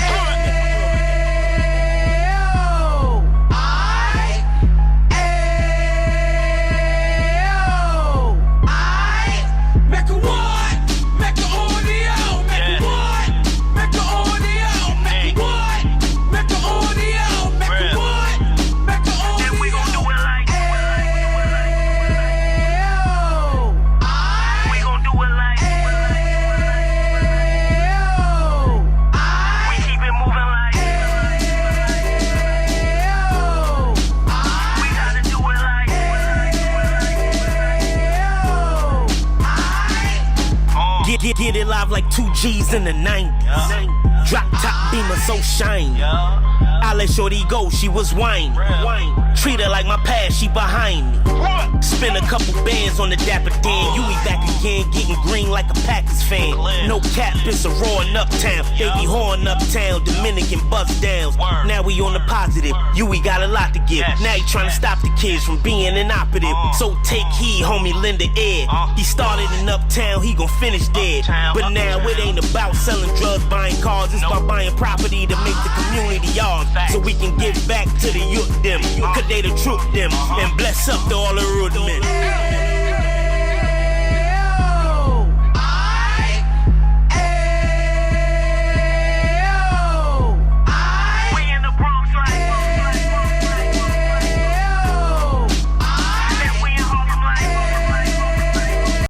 Get it live like 2 G's in the 90s. Drop top beamer so shiny. I let shorty go, she was whiny. Treat her like my past, she behind me. Spend a couple bands on the Dapper Dan. You be back again, getting green like a Packers fan. No cap, it's a roaring uptown. They be horn uptown, Dominican bust downs. Now we on the positive, you we got a lot to give. Now you trying to stop the kids from being inoperative. So take heed, homie, lend a ear. He started in uptown, he gon' finish dead. But now it ain't about selling drugs, buying cars. It's about buying property to make the community ours. So we can give back to the youth them. Cause they the truth them. And bless up to all the root men.